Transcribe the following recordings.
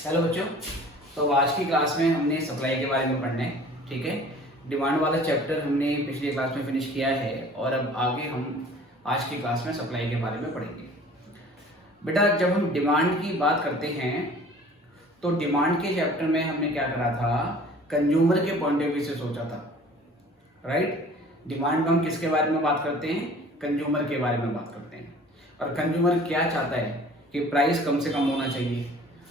Hello बच्चों। तो आज की क्लास में हमने सप्लाई के बारे में पढ़ना है। ठीक है, डिमांड वाला चैप्टर हमने पिछली क्लास में फिनिश किया है और अब आगे हम आज की क्लास में सप्लाई के बारे में पढ़ेंगे। बेटा, जब हम डिमांड की बात करते हैं तो डिमांड के चैप्टर में हमने क्या करा था, कंज्यूमर के पॉइंट ऑफ व्यू से सोचा था। राइट, डिमांड में हम किसके बारे में बात करते हैं, कंज्यूमर के बारे में बात करते हैं। और कंज्यूमर क्या चाहता है कि प्राइस कम से कम होना चाहिए,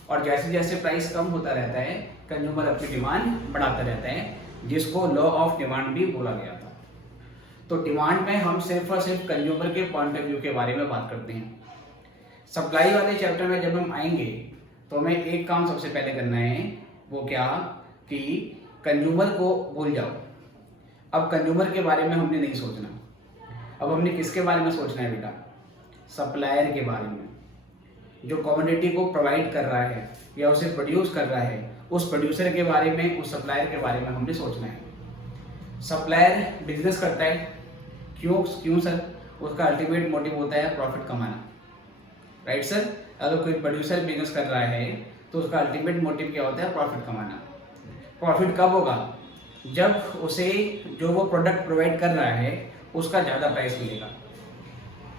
और जैसे जैसे प्राइस कम होता रहता है कंज्यूमर अपनी डिमांड बढ़ाता रहता है, जिसको लॉ ऑफ डिमांड भी बोला गया था। तो डिमांड में हम सिर्फ और सिर्फ कंज्यूमर के पॉइंट ऑफ व्यू के बारे में बात करते हैं। सप्लाई वाले चैप्टर में जब हम आएंगे तो हमें एक काम सबसे पहले करना है, वो क्या कि कंज्यूमर को भूल जाओ। अब कंज्यूमर के बारे में हमने नहीं सोचना, अब हमने किसके बारे में सोचना है बेटा, सप्लायर के बारे में। जो कमोडिटी को प्रोवाइड कर रहा है या उसे प्रोड्यूस कर रहा है, उस प्रोड्यूसर के बारे में, उस सप्लायर के बारे में हमने सोचना है। सप्लायर बिजनेस करता है, क्यों सर? उसका अल्टीमेट मोटिव होता है प्रॉफिट कमाना। राइट सर, अगर कोई प्रोड्यूसर बिजनेस कर रहा है तो उसका अल्टीमेट मोटिव क्या होता है, प्रॉफिट कमाना। प्रॉफिट कब होगा? जब उसे जो वो प्रोडक्ट प्रोवाइड कर रहा है उसका ज़्यादा प्राइस मिलेगा।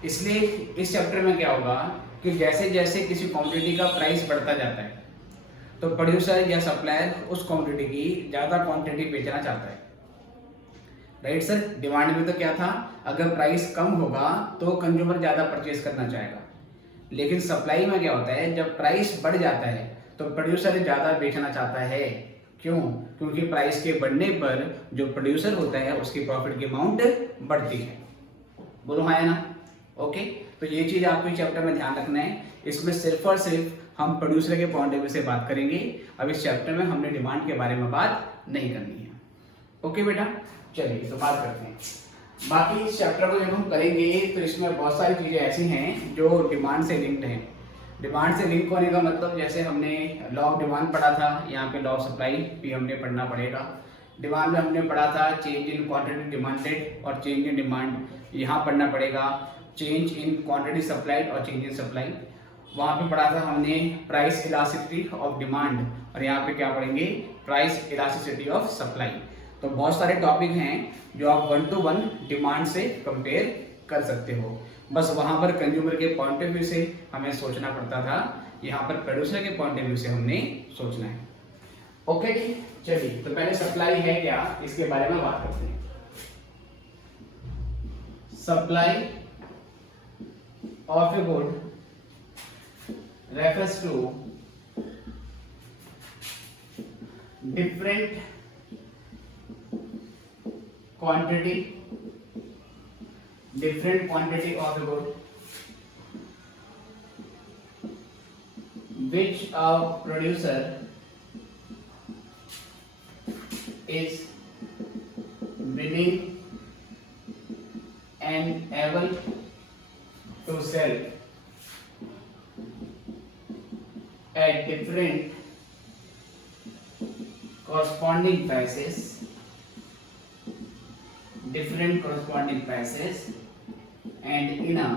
इसलिए इस चैप्टर में क्या होगा कि जैसे जैसे किसी कमोडिटी का प्राइस बढ़ता जाता है तो प्रोड्यूसर या सप्लायर उस कमोडिटी की ज़्यादा क्वांटिटी बेचना चाहता है। राइट सर, डिमांड में तो क्या था, अगर प्राइस कम होगा तो कंज्यूमर ज़्यादा परचेज करना चाहेगा। लेकिन सप्लाई में क्या होता है, जब प्राइस बढ़ जाता है तो प्रोड्यूसर ज़्यादा बेचना चाहता है। क्यों? क्योंकि प्राइस के बढ़ने पर जो प्रोड्यूसर होता है उसकी प्रॉफिट की अमाउंट बढ़ती है। बोलो हाँ या ना? ओके, तो ये चीज़ आपको इस चैप्टर में ध्यान रखना है। इसमें सिर्फ और सिर्फ हम प्रोड्यूसर के पॉइंट ऑफ व्यू से बात करेंगे। अब इस चैप्टर में हमने डिमांड के बारे में बात नहीं करनी है। ओके बेटा, चलिए तो बात करते हैं। बाकी इस चैप्टर को जब हम करेंगे तो इसमें बहुत सारी चीज़ें ऐसी हैं जो डिमांड से लिंक्ड हैं। डिमांड से लिंक होने का मतलब, जैसे हमने लॉ ऑफ डिमांड पढ़ा था, यहाँ पे लॉ ऑफ सप्लाई भी हमने पढ़ना पड़ेगा। डिमांड में हमने पढ़ा था चेंज इन क्वांटिटी डिमांडेड और चेंज इन डिमांड, यहाँ पढ़ना पड़ेगा चेंज इन क्वांटिटी सप्लाइड और चेंज इन सप्लाई। वहाँ पे पढ़ा था हमने प्राइस इलास्टिसिटी ऑफ डिमांड, और यहाँ पे क्या पढ़ेंगे, प्राइस इलास्टिसिटी ऑफ सप्लाई। तो बहुत सारे टॉपिक हैं जो आप 1 to 1 डिमांड से कंपेयर कर सकते हो। बस वहाँ पर कंज्यूमर के पॉइंट ऑफ व्यू से हमें सोचना पड़ता था, यहाँ पर प्रोड्यूसर के पॉइंट ऑफ व्यू से हमने सोचना है। ओके जी, चलिए तो पहले सप्लाई है क्या, इसके बारे में बात करते हैं। Supply of a good refers to different quantity of a good which a producer is willing and able to sell at different corresponding prices and in a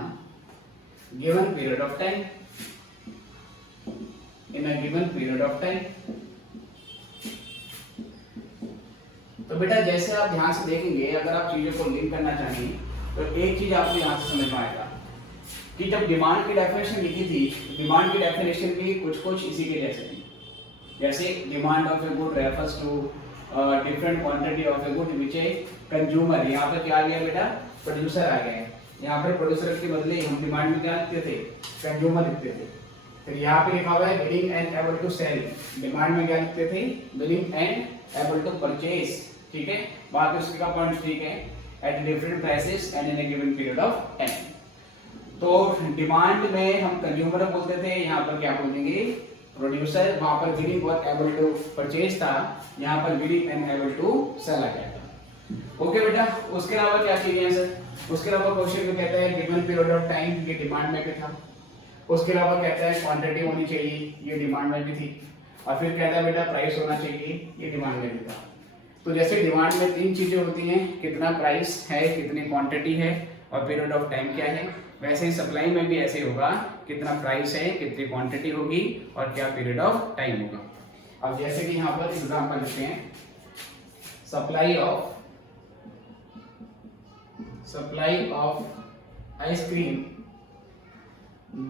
given period of time, तो बेटा जैसे आप ध्यान से देखेंगे, अगर आप चीजों को लिंक करना चाहें तो एक चीज आपको यहाँ से समझ में आएगा कि जब डिमांड की डेफिनेशन लिखी थी, डिमांड की डेफिनेशन भी कुछ इसी के जैसे थी। जैसे demand of a good refers to different quantity of a good which a consumer, यहाँ पर क्या आ गया बेटा, प्रोड्यूसर आ गया है। यहाँ पर प्रोड्यूसर के बदले हम डिमांड में क्या लिखते थे, कंज्यूमर लिखते थे। फिर यहाँ पे लिखा हुआ है willing and able to sell, demand में क्या लिखते थे, willing and able to purchase. ठीक है, बाकी उसका पॉइंट ठीक है, at different prices and in a given period of time. तो डिमांड में हम कंज्यूमर बोलते थे, यहाँ पर क्या बोलेंगे, प्रोड्यूसर। वहां पर विलिंग और एबल टू परचेज था, यहाँ पर willing and able to sell आ गया था। ओके बेटा, उसके अलावा क्या चीजें हैं सर? उसके अलावा क्वेश्चन में कहता है गिवन पीरियड ऑफ टाइम, ये डिमांड में भी था। उसके अलावा कहता है क्वांटिटी होनी चाहिए, ये डिमांड में भी थी। और फिर कहता है बेटा प्राइस होना चाहिए, ये डिमांड में भी था। तो जैसे डिमांड में 3 चीजें होती हैं, कितना प्राइस है, कितनी क्वांटिटी है और पीरियड ऑफ टाइम क्या है। वैसे ही सप्लाई में भी ऐसे होगा, कितना प्राइस है, कितनी क्वांटिटी होगी और क्या पीरियड ऑफ टाइम होगा। अब जैसे कि यहाँ पर एग्जांपल लिखते हैं, supply of ice cream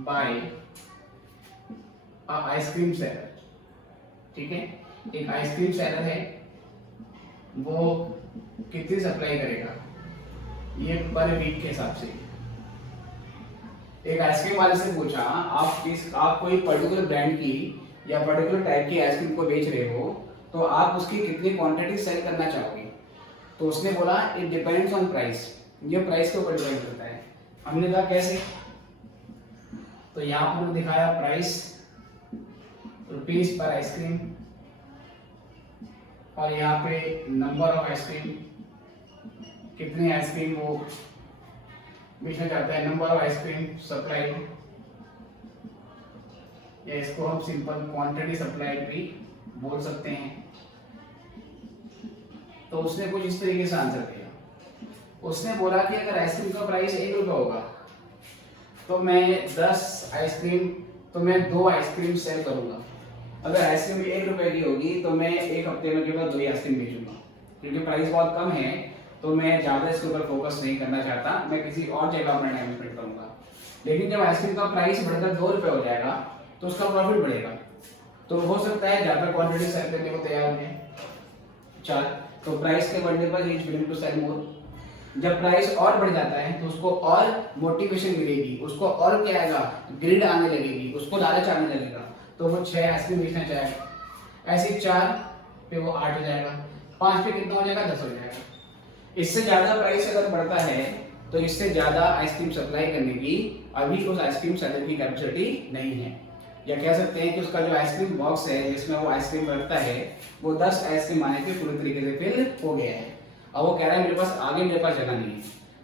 by ice cream seller. ठीक है, एक आइसक्रीम सेलर है, वो कितनी सप्लाई करेगा, ये पर वीक के हिसाब से। एक आइसक्रीम वाले से पूछा, आप कोई पर्टिकुलर ब्रांड की या पर्टिकुलर टाइप की आइसक्रीम को बेच रहे हो, तो आप उसकी कितनी क्वांटिटी सेल करना चाहोगे। तो उसने बोला इट डिपेंड्स ऑन प्राइस, ये प्राइस के ऊपर डिपेंड करता है। हमने कहा कैसे, तो यहाँ पर दिखाया प्राइस रुपीस पर आइसक्रीम, और यहाँ पे नंबर ऑफ आइसक्रीम, कितनी आइसक्रीम वो बेचना चाहता है, नंबर ऑफ आइसक्रीम सप्लाई, या इसको हम सिंपल क्वांटिटी सप्लाई भी बोल सकते हैं। तो उसने कुछ इस तरीके से आंसर किया। उसने बोला कि अगर आइसक्रीम का प्राइस 1 रुपया होगा तो मैं 2 आइसक्रीम सेल करूंगा। अगर आइसक्रीम 1 रुपए की होगी तो मैं एक हफ्ते में केवल 2 ही आइसक्रीम बेचूंगा, क्योंकि प्राइस बहुत कम है तो मैं ज़्यादा इसके ऊपर फोकस नहीं करना चाहता, मैं किसी और जगह अपना टाइम स्पेंड करूंगा। लेकिन जब आइसक्रीम का प्राइस बढ़कर 2 रुपये हो जाएगा तो उसका प्रॉफिट बढ़ेगा, तो हो सकता है ज़्यादा क्वांटिटी सेल करने को तैयार हो। 4, तो प्राइस के बढ़ने पर he is willing to sell more. जब प्राइस और बढ़ जाता है तो उसको और मोटिवेशन मिलेगी, उसको और क्या आएगा, ग्रिड आने लगेगी, उसको लालच आने लगेगा, तो वो 6 आइसक्रीम बेचना चाहेगा। ऐसे 4 पे वो 8 हो जाएगा, 5 पे कितना हो जाएगा, 10 हो जाएगा। इससे ज्यादा प्राइस अगर बढ़ता है तो इससे ज्यादा आइसक्रीम सप्लाई करने की अभी उस आइसक्रीम सेलर की कैपेसिटी नहीं है, या कह सकते हैं कि उसका जो आइसक्रीम बॉक्स है जिसमें वो आइसक्रीम रखता है वो 10 आइसक्रीम आने के पूरी तरीके से फिल हो गया है। अब वो कह रहा है मेरे पास जगह नहीं है।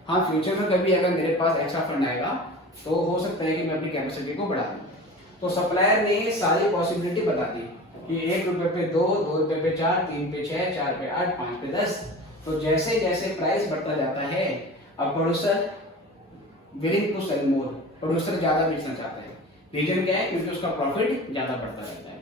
हाँ, फ्यूचर में कभी अगर मेरे पास एक्स्ट्रा फंड आएगा तो हो सकता है कि मैं अपनी कैपेसिटी को बढ़ा दूं। तो सप्लायर ने सारी पॉसिबिलिटी बता दी कि 1 रुपए पे 2, 2 रुपए पे 4, 3 पे 6, 4 पे 8, 5 पे 10। तो जैसे जैसे प्राइस बढ़ता जाता है अब producer willing to sell more, producer ज्यादा बेचना चाहता है। रीजन क्या है, क्योंकि उसका प्रॉफिट ज्यादा बढ़ता रहता है।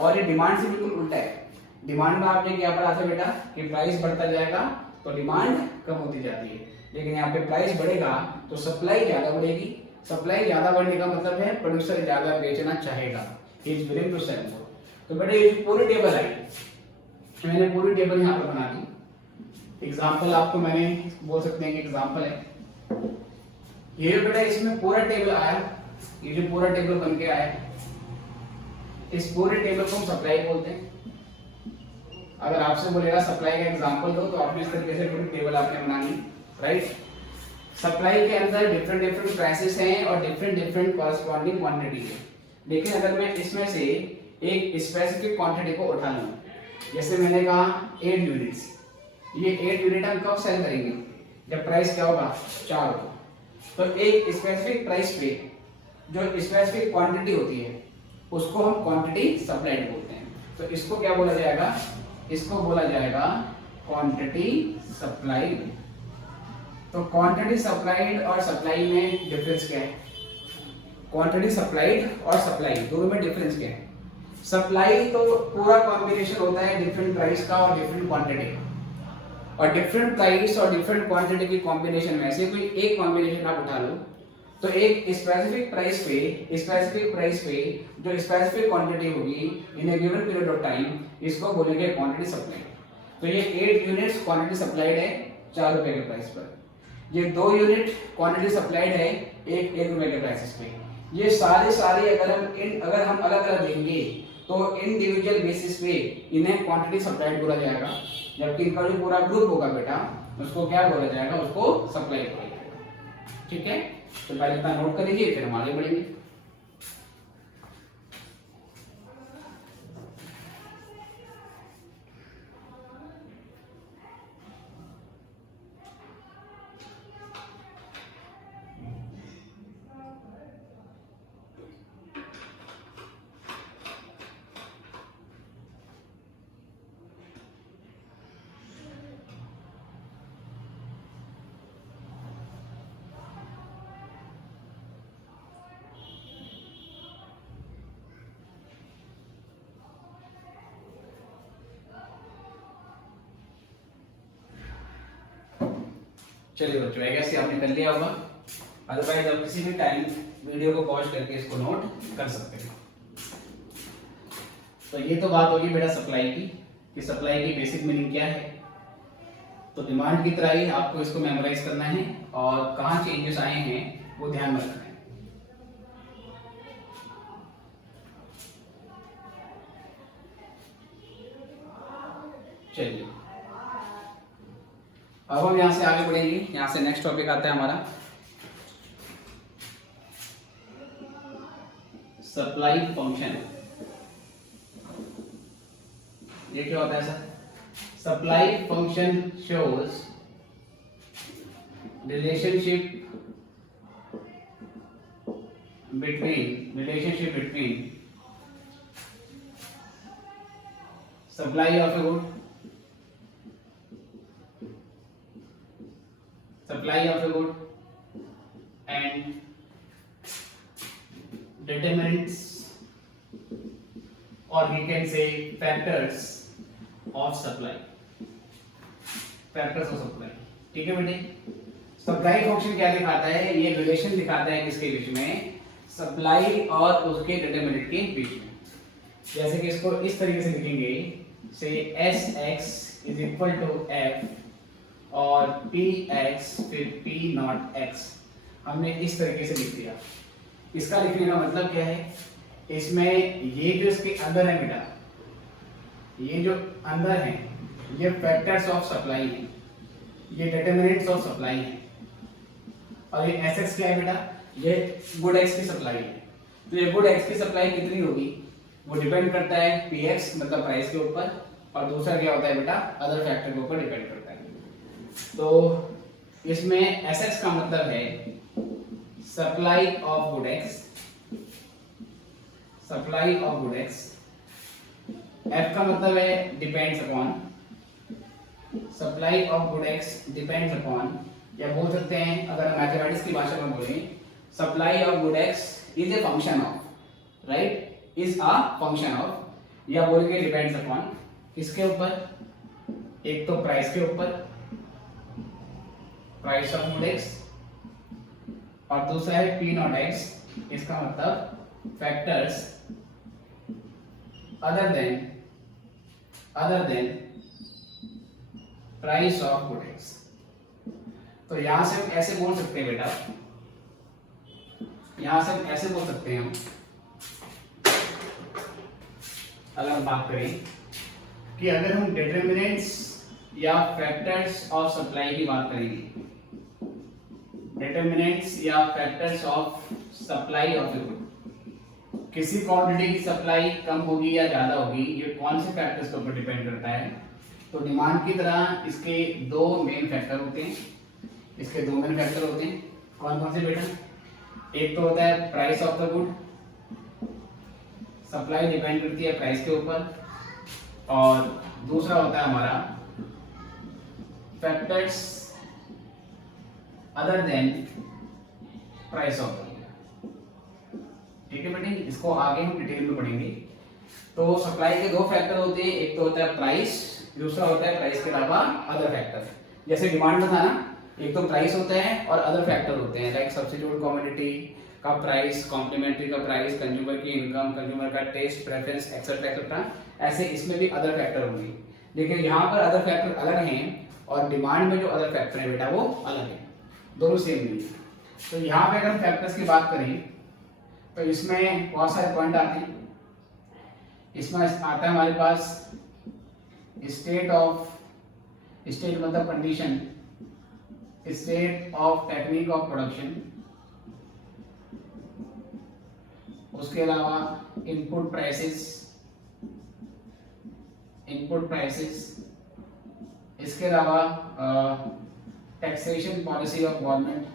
और ये डिमांड से बिल्कुल उल्टा है। डिमांड में आपने क्या पढ़ा था बेटा कि प्राइस बढ़ता जाएगा तो डिमांड कम होती जाती है, लेकिन यहाँ पे प्राइस बढ़ेगा तो सप्लाई ज्यादा बढ़ेगी। सप्लाई ज्यादा बढ़ने का मतलब है प्रोड्यूसर ज्यादा बेचना चाहेगा, he is willing to sell more. तो बेटा ये पूरी टेबल आई, मैंने पूरी टेबल यहाँ पर बना दी। एग्जाम्पल आपको मैंने बोल सकते हैं कि एग्जाम्पल है ये बेटा, इसमें पूरा टेबल आया, ये जो पूरा टेबल बन के आया, इस पूरे टेबल को हम सप्लाई बोलते हैं। अगर आपसे बोलेगा सप्लाई का एग्जांपल दो तो आपने इस तरीके से पूरी टेबल आपने बनानी, राइट। सप्लाई के अंदर डिफरेंट प्राइसेस हैं और डिफरेंट कॉरस्पॉन्डिंग क्वांटिटी है। लेकिन अगर मैं इसमें से एक स्पेसिफिक क्वांटिटी को उठा लूं, जैसे मैंने कहा 8 यूनिट्स, ये 8 यूनिट हम कब सेल करेंगे, जब प्राइस क्या होगा, 4 होगा। तो एक स्पेसिफिक प्राइस पे जो स्पेसिफिक क्वांटिटी होती है उसको हम क्वांटिटी सप्लाइड बोलते हैं। तो इसको क्या बोला जाएगा, इसको बोला जाएगा क्वांटिटी सप्लाइड। तो क्वांटिटी सप्लाइड और सप्लाई में डिफरेंस क्या है, क्वांटिटी सप्लाइड और सप्लाई दोनों में डिफरेंस क्या है। सप्लाई तो पूरा कॉम्बिनेशन होता है डिफरेंट प्राइस का और डिफरेंट क्वांटिटी का, और डिफरेंट प्राइस और डिफरेंट क्वांटिटी की कॉम्बिनेशन में से कोई एक कॉम्बिनेशन आप उठा लो, तो एक स्पेसिफिक प्राइस पे जो स्पेसिफिक क्वांटिटी होगी इन a given period of time, इसको बोलेंगे क्वांटिटी सप्लाई। तो ये 8 यूनिट्स क्वांटिटी सप्लाइड है 4 रुपए के प्राइस पर, ये 2 यूनिट क्वांटिटी सप्लाइड है 1 रुपए के प्राइस पे। ये सारे अगर हम अलग अलग देंगे तो इंडिविजुअल बेसिस पे इन्हें क्वांटिटी सप्लाइड बोला जाएगा, जबकि इनका जो पूरा ग्रुप होगा बेटा उसको क्या बोला जाएगा, उसको सप्लाई बोला जाएगा। ठीक है, तो पहले इतना नोट कर लीजिए, फिर हम आगे बढ़ेंगे। चलिए बच्चों, आई गेस आपने कर लिया होगा। अदरवाइज आप किसी भी टाइम वीडियो को पॉज करके इसको नोट कर सकते हैं। तो ये तो बात होगी बेटा सप्लाई की, कि सप्लाई की बेसिक मीनिंग क्या है। तो डिमांड की तरह ही आपको इसको मेमोराइज करना है और कहाँ चेंजेस आए हैं वो ध्यान में रखना है। चलिए अब हम यहां से आगे बढ़ेंगे। यहां से नेक्स्ट टॉपिक आता है हमारा सप्लाई फंक्शन। ये क्या होता है sir? Supply function shows relationship between supply of a good and determinants, or we can say factors of supply। ठीक है बेटे। सप्लाई फंक्शन क्या दिखाता है? ये रिलेशन दिखाता है किसके बीच में? सप्लाई और उसके डिटरमिनेंट के बीच में। जैसे कि इसको इस तरीके से लिखेंगे, से Sx is equal to F और Px फिर P नॉट x। हमने इस तरीके से लिख दिया। इसका लिखने का मतलब क्या है? इसमें ये जो इसके अंदर है बेटा, ये जो अंदर है ये फैक्टर्स ऑफ सप्लाई है, ये डिटरमिनेंट्स ऑफ सप्लाई है। और ये Sx क्या है बेटा? ये गुड x की सप्लाई है। तो ये गुड x की सप्लाई कितनी होगी वो डिपेंड करता है Px मतलब प्राइस के ऊपर, और दूसरा क्या होता है बेटा? अदर फैक्टर के ऊपर डिपेंड करता है। तो इसमें Sx का मतलब है supply of good x, F का मतलब है depends upon, supply of good x depends upon, या बोल सकते हैं अगर हम मैथमेटिक्स की भाषा में बोलें, supply of good x is a function of, right, is a function of, या बोलेंगे डिपेंड्स अपॉन किसके ऊपर? एक तो प्राइस के ऊपर, प्राइस ऑफ गुड x, और दूसरा है P नॉट x, इसका मतलब factors other than price of good x। तो यहां से हम ऐसे बोल सकते हैं बेटा, यहां से हम ऐसे बोल सकते हैं, हम अगर हम बात करें कि अगर हम डिटरमिनेंट्स या फैक्टर्स ऑफ सप्लाई की बात करेंगे, डिटरमिनेंट्स या factors of supply of good, किसी क्वांटिटी की सप्लाई कम होगी या ज्यादा होगी, ये कौन से फैक्टर्स के ऊपर डिपेंड करता है? तो डिमांड की तरह इसके दो मेन फैक्टर होते हैं, कौन कौन से बेटा? एक तो होता है price of the good, supply depend करती है प्राइस के ऊपर, और दूसरा होता है हमारा factors other than price of the. ठीक है बेटे, इसको आगे हम डिटेल में पढ़ेंगे। तो सप्लाई के दो फैक्टर होते हैं, एक तो होता है प्राइस, दूसरा होता है प्राइस के अलावा अदर फैक्टर। जैसे डिमांड में था ना, एक तो प्राइस होता है और अदर फैक्टर होते हैं, लाइक सब्स्टिट्यूट कमोडिटी का प्राइस, कॉम्प्लीमेंट्री का प्राइस, कंज्यूमर की इनकम, कंज्यूमर का टेस्ट प्रेफरेंस एक्सेट्रा एक्सेट्रा। ऐसे इसमें भी अदर फैक्टर होंगे, लेकिन यहाँ पर अदर फैक्टर अलग हैं और डिमांड में जो अदर फैक्टर है बेटा वो अलग है, दोनों सेम नहीं है। तो यहाँ पे अगर फैक्टर्स की बात करें तो इसमें बहुत सारे पॉइंट आते हैं। इसमें आता है हमारे पास स्टेट मतलब condition, state of technique of production, उसके अलावा इनपुट प्राइसेस, इसके अलावा टैक्सेशन पॉलिसी ऑफ गवर्नमेंट,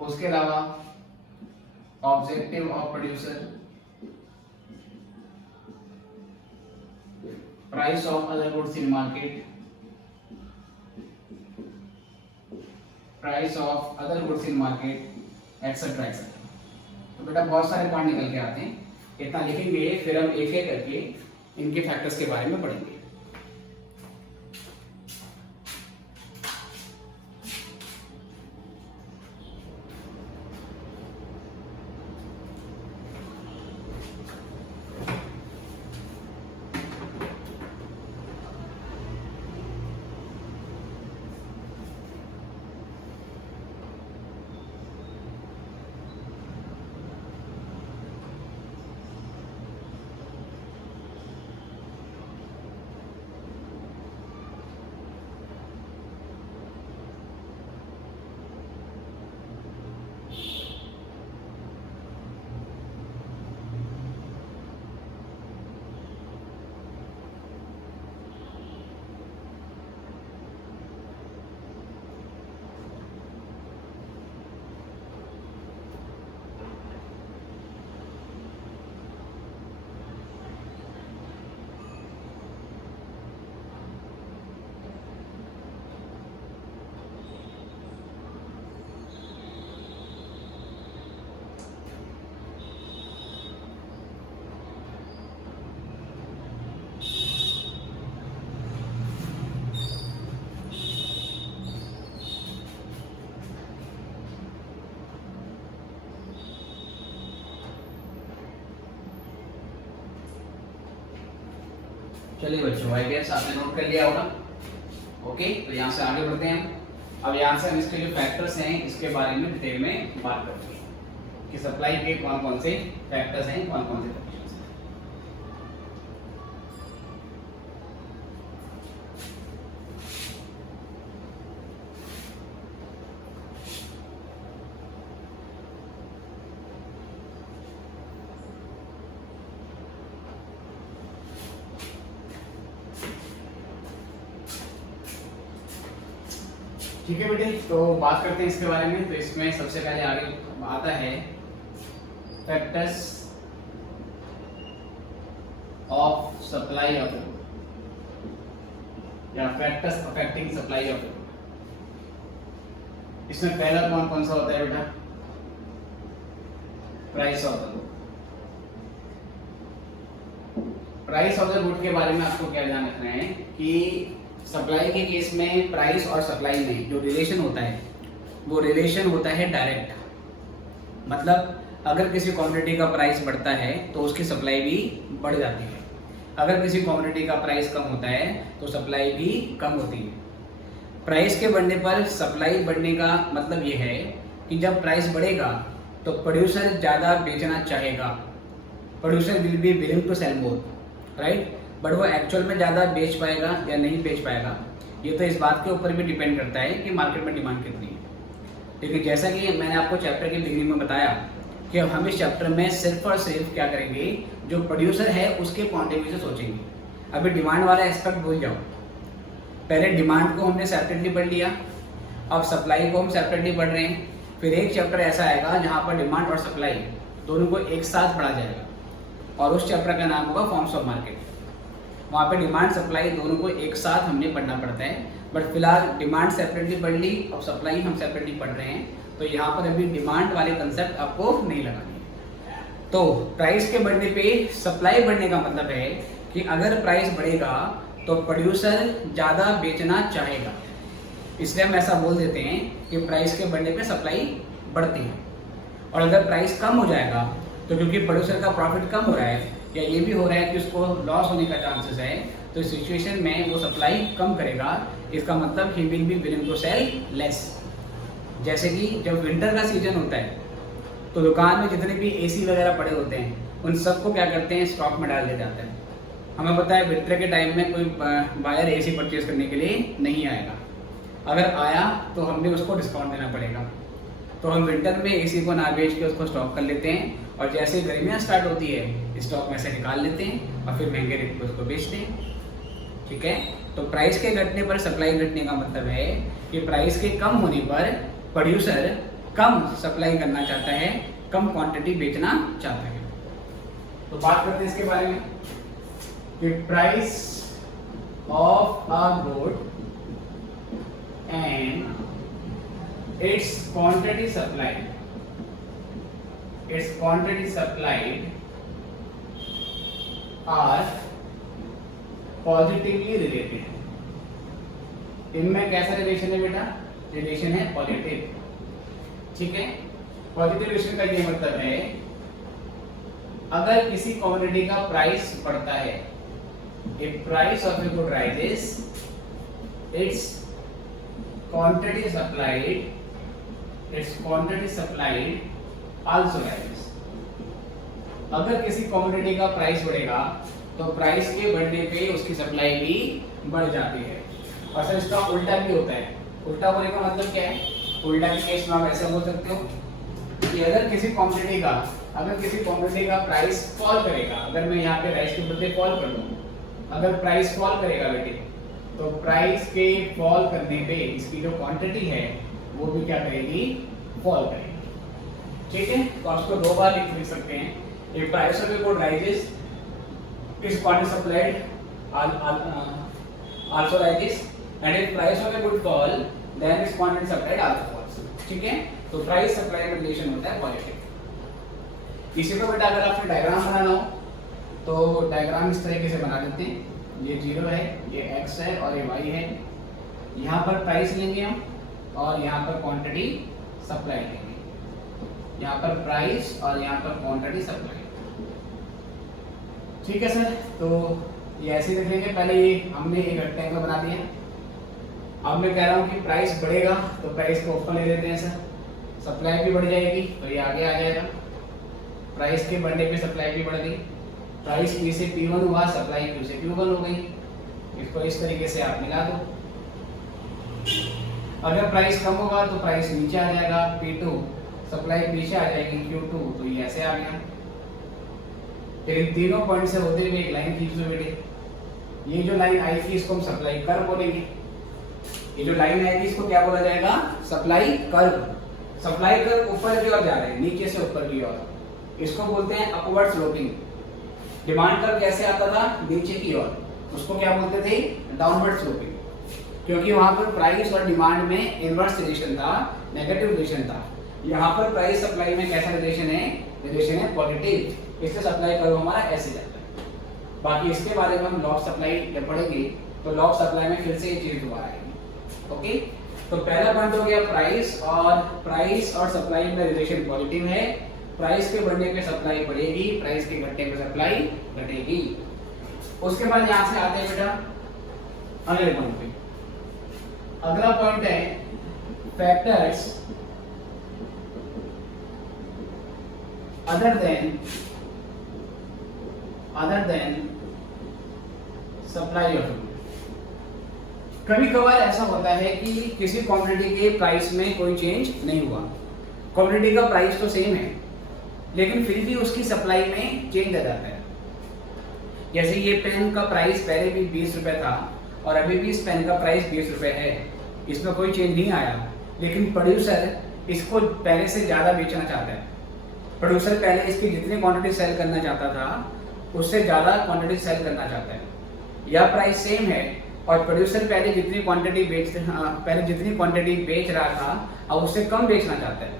उसके अलावा objective of producer, price of other goods in market, etcetera etcetera. तो बेटा बहुत सारे पॉइंट निकल के आते हैं, इतना लिखेंगे फिर हम एक एक करके इनके फैक्टर्स के बारे में पढ़ेंगे। चलिए बच्चों, आई गेस आपने नोट कर लिया होगा। ओके, तो यहाँ से आगे बढ़ते हैं। अब यहाँ से हम इसके जो फैक्टर्स हैं इसके बारे में डिटेल में बात करते हैं कि सप्लाई के कौन कौन से फैक्टर्स हैं, कौन कौन से। ठीक है बेटे, तो बात करते हैं इसके बारे में। तो इसमें सबसे पहले आगे आता है फैक्टर्स ऑफ सप्लाई ऑफ या फैक्टर्स अफेक्टिंग सप्लाई ऑफ। इसमें पहला कौन कौन सा होता है बेटा? Price of the good. Price of the good के बारे में आपको क्या ध्यान रखना है कि सप्लाई के केस में प्राइस और सप्लाई में जो रिलेशन होता है वो रिलेशन होता है डायरेक्ट। मतलब अगर किसी क्वांटिटी का प्राइस बढ़ता है तो उसकी सप्लाई भी बढ़ जाती है, अगर किसी क्वांटिटी का प्राइस कम होता है तो सप्लाई भी कम होती है। प्राइस के बढ़ने पर सप्लाई बढ़ने का मतलब ये है कि जब प्राइस बढ़ेगा तो प्रोड्यूसर ज़्यादा बेचना चाहेगा, producer will be willing to sell more, right. But वो एक्चुअल में ज़्यादा बेच पाएगा या नहीं बेच पाएगा ये तो इस बात के ऊपर भी डिपेंड करता है कि मार्केट में डिमांड कितनी है। लेकिन जैसा कि मैंने आपको चैप्टर के बिगिनिंग में बताया कि अब हम इस चैप्टर में सिर्फ और सिर्फ क्या करेंगे, जो प्रोड्यूसर है उसके पॉइंट ऑफ व्यू से सोचेंगे। अभी डिमांड वाला एस्पेक्ट भूल जाओ, पहले डिमांड को हमने सेपरेटली पढ़ लिया, अब सप्लाई को हम सेपरेटली पढ़ रहे हैं। फिर एक चैप्टर ऐसा आएगा जहाँ पर डिमांड और सप्लाई दोनों को एक साथ पढ़ा जाएगा और उस चैप्टर का नाम होगा फॉर्म्स ऑफ मार्केट। वहाँ पे डिमांड सप्लाई दोनों को एक साथ हमने पढ़ना पड़ता है, बट फिलहाल डिमांड सेपरेटली पढ़ ली और सप्लाई हम सेपरेटली पढ़ रहे हैं, तो यहाँ पर अभी डिमांड वाले कंसेप्ट आपको नहीं लगानी है। तो प्राइस के बढ़ने पे सप्लाई बढ़ने का मतलब है कि अगर प्राइस बढ़ेगा तो प्रोड्यूसर ज़्यादा बेचना चाहेगा, इसलिए हम ऐसा बोल देते हैं कि प्राइस के बढ़ने पे सप्लाई बढ़ती है। और अगर प्राइस कम हो जाएगा तो क्योंकि प्रोड्यूसर का प्रॉफिट कम हो रहा है या ये भी हो रहा है कि उसको लॉस होने का चांसेस है, तो इस सिचुएशन में वो सप्लाई कम करेगा। इसका मतलब he will be willing to sell less. जैसे कि जब विंटर का सीजन होता है तो दुकान में जितने भी एसी वगैरह पड़े होते हैं उन सबको क्या करते हैं, स्टॉक में डाल दिया जाता है। हमें पता है विंटर के टाइम में कोई बायर एसी परचेज करने के लिए नहीं आएगा, अगर आया तो हमें उसको डिस्काउंट देना पड़ेगा। तो हम विंटर में एसी को ना बेच के उसको स्टॉक कर लेते हैं और जैसे गर्मियाँ स्टार्ट होती है स्टॉक में से निकाल लेते हैं और फिर महंगे रेट पर उसको बेचते हैं। ठीक है, तो प्राइस के घटने पर सप्लाई घटने का मतलब है कि प्राइस के कम होने पर प्रोड्यूसर कम सप्लाई करना चाहता है, कम क्वांटिटी बेचना चाहता है। तो बात करते हैं इसके बारे में कि price of a good and its quantity supplied are positively related. इनमें कैसा रिलेशन है बेटा? रिलेशन है पॉजिटिव। ठीक है, पॉजिटिव रिलेशन का ये मतलब है अगर किसी कमोडिटी का प्राइस बढ़ता है, if price of a good rises, its quantity supplied also rises। अगर किसी कमोडिटी का प्राइस बढ़ेगा तो प्राइस के बढ़ने पे उसकी सप्लाई भी बढ़ जाती है। और सर इसका उल्टा भी होता है। उल्टा होने का मतलब क्या है? उल्टा के केस में आप ऐसे बोल सकते हो कि अगर किसी कमोडिटी का प्राइस फॉल करेगा, अगर मैं यहाँ पे राइस के बदले फॉल कर दूं, अगर प्राइस फॉल करेगा बेटे, तो प्राइस के फॉल करने पे इसकी जो क्वांटिटी है वो भी क्या करेगी? फॉल करेगी। ठीक है, तो आप इसको दो बार लिख सकते हैं। If price of a good rises, its quantity supplied also rises, and if price of a good fall, then its quantity supplied also falls। ठीक है, तो प्राइस सप्लाई का रिलेशन होता है पॉजिटिव। इसी को बेटा अगर आपको डायग्राम बनाना हो तो डायग्राम इस तरीके से बना देते हैं। ये 0 है, ये x है और ये y है। यहाँ पर प्राइस लेंगे हम और यहाँ पर क्वांटिटी सप्लाई लेंगे। यहाँ पर प्राइस और यहाँ पर क्वांटिटी सप्लाई। ठीक है सर, तो ये ऐसे ही देखेंगे। पहले ये हमने एक रेक्टेंगल बना दिया। अब मैं कह रहा हूँ कि प्राइस बढ़ेगा तो प्राइस को ऊपर ले लेते हैं सर, सप्लाई भी बढ़ जाएगी तो ये आगे आ जाएगा। प्राइस के बढ़ने पे सप्लाई भी बढ़ गई। प्राइस P से P1 हुआ, सप्लाई Q से Q1 हो गई। इसको इस तरीके से आप मिला दो। अगर प्राइस कम होगा तो प्राइस नीचे आ जाएगा P2, सप्लाई पीछे आ जाएगी Q2, तो ये ऐसे आ गया। फिर इन तीनों पॉइंट से होते हुए एक लाइन खींच लो बेटे। ये जो लाइन आएगी इसको हम सप्लाई कर्व बोलेंगे। ये जो लाइन आएगी इसको क्या बोला जाएगा? Supply curve. सप्लाई कर्व ऊपर की ओर जा रहे हैं, नीचे से ऊपर की ओर। इसको बोलते हैं अपवर्ड स्लोपिंग। डिमांड कर्व कैसे आता था? नीचे की ओर, उसको क्या बोलते थे? Downward sloping. क्योंकि वहां पर प्राइस और डिमांड में इनवर्स रिलेशन था, नेगेटिव रिलेशन था। यहाँ पर प्राइस सप्लाई में कैसा रिलेशन है? रिलेशन है पॉजिटिव। इससे सप्लाई कर्व हमारा ऐसे जाता है। बाकी इसके बारे में हम लॉ ऑफ सप्लाई जब पढ़ेंगे तो लॉ ऑफ सप्लाई में फिर से ये चीज दोबारा आएगी। ओके, तो पहला पॉइंट हो गया प्राइस और सप्लाई में रिलेशन पॉजिटिव है। प्राइस के बढ़ने पे सप्लाई बढ़ेगी, प्राइस के घटने पे सप्लाई घटेगी। उसके बाद यहाँ से आते हैं बेटा अगले पॉइंट पे। अगला पॉइंट है factors other than supply of good. कभी कभार ऐसा होता है कि किसी कमोडिटी के प्राइस में कोई चेंज नहीं हुआ, कमोडिटी का प्राइस तो सेम है लेकिन फिर भी उसकी सप्लाई में चेंज आ जाता है। जैसे ये पेन का प्राइस पहले भी 20 रुपए था और अभी भी इस पेन का प्राइस 20 रुपए है, इसमें कोई चेंज नहीं आया, लेकिन प्रोड्यूसर इसको पहले से ज़्यादा बेचना चाहता है। प्रोड्यूसर पहले इसकी जितनी क्वांटिटी सेल करना चाहता था उससे ज़्यादा क्वांटिटी सेल करना चाहता है, या प्राइस सेम है और प्रोड्यूसर पहले जितनी क्वांटिटी बेच रहा था अब उससे कम बेचना चाहता है।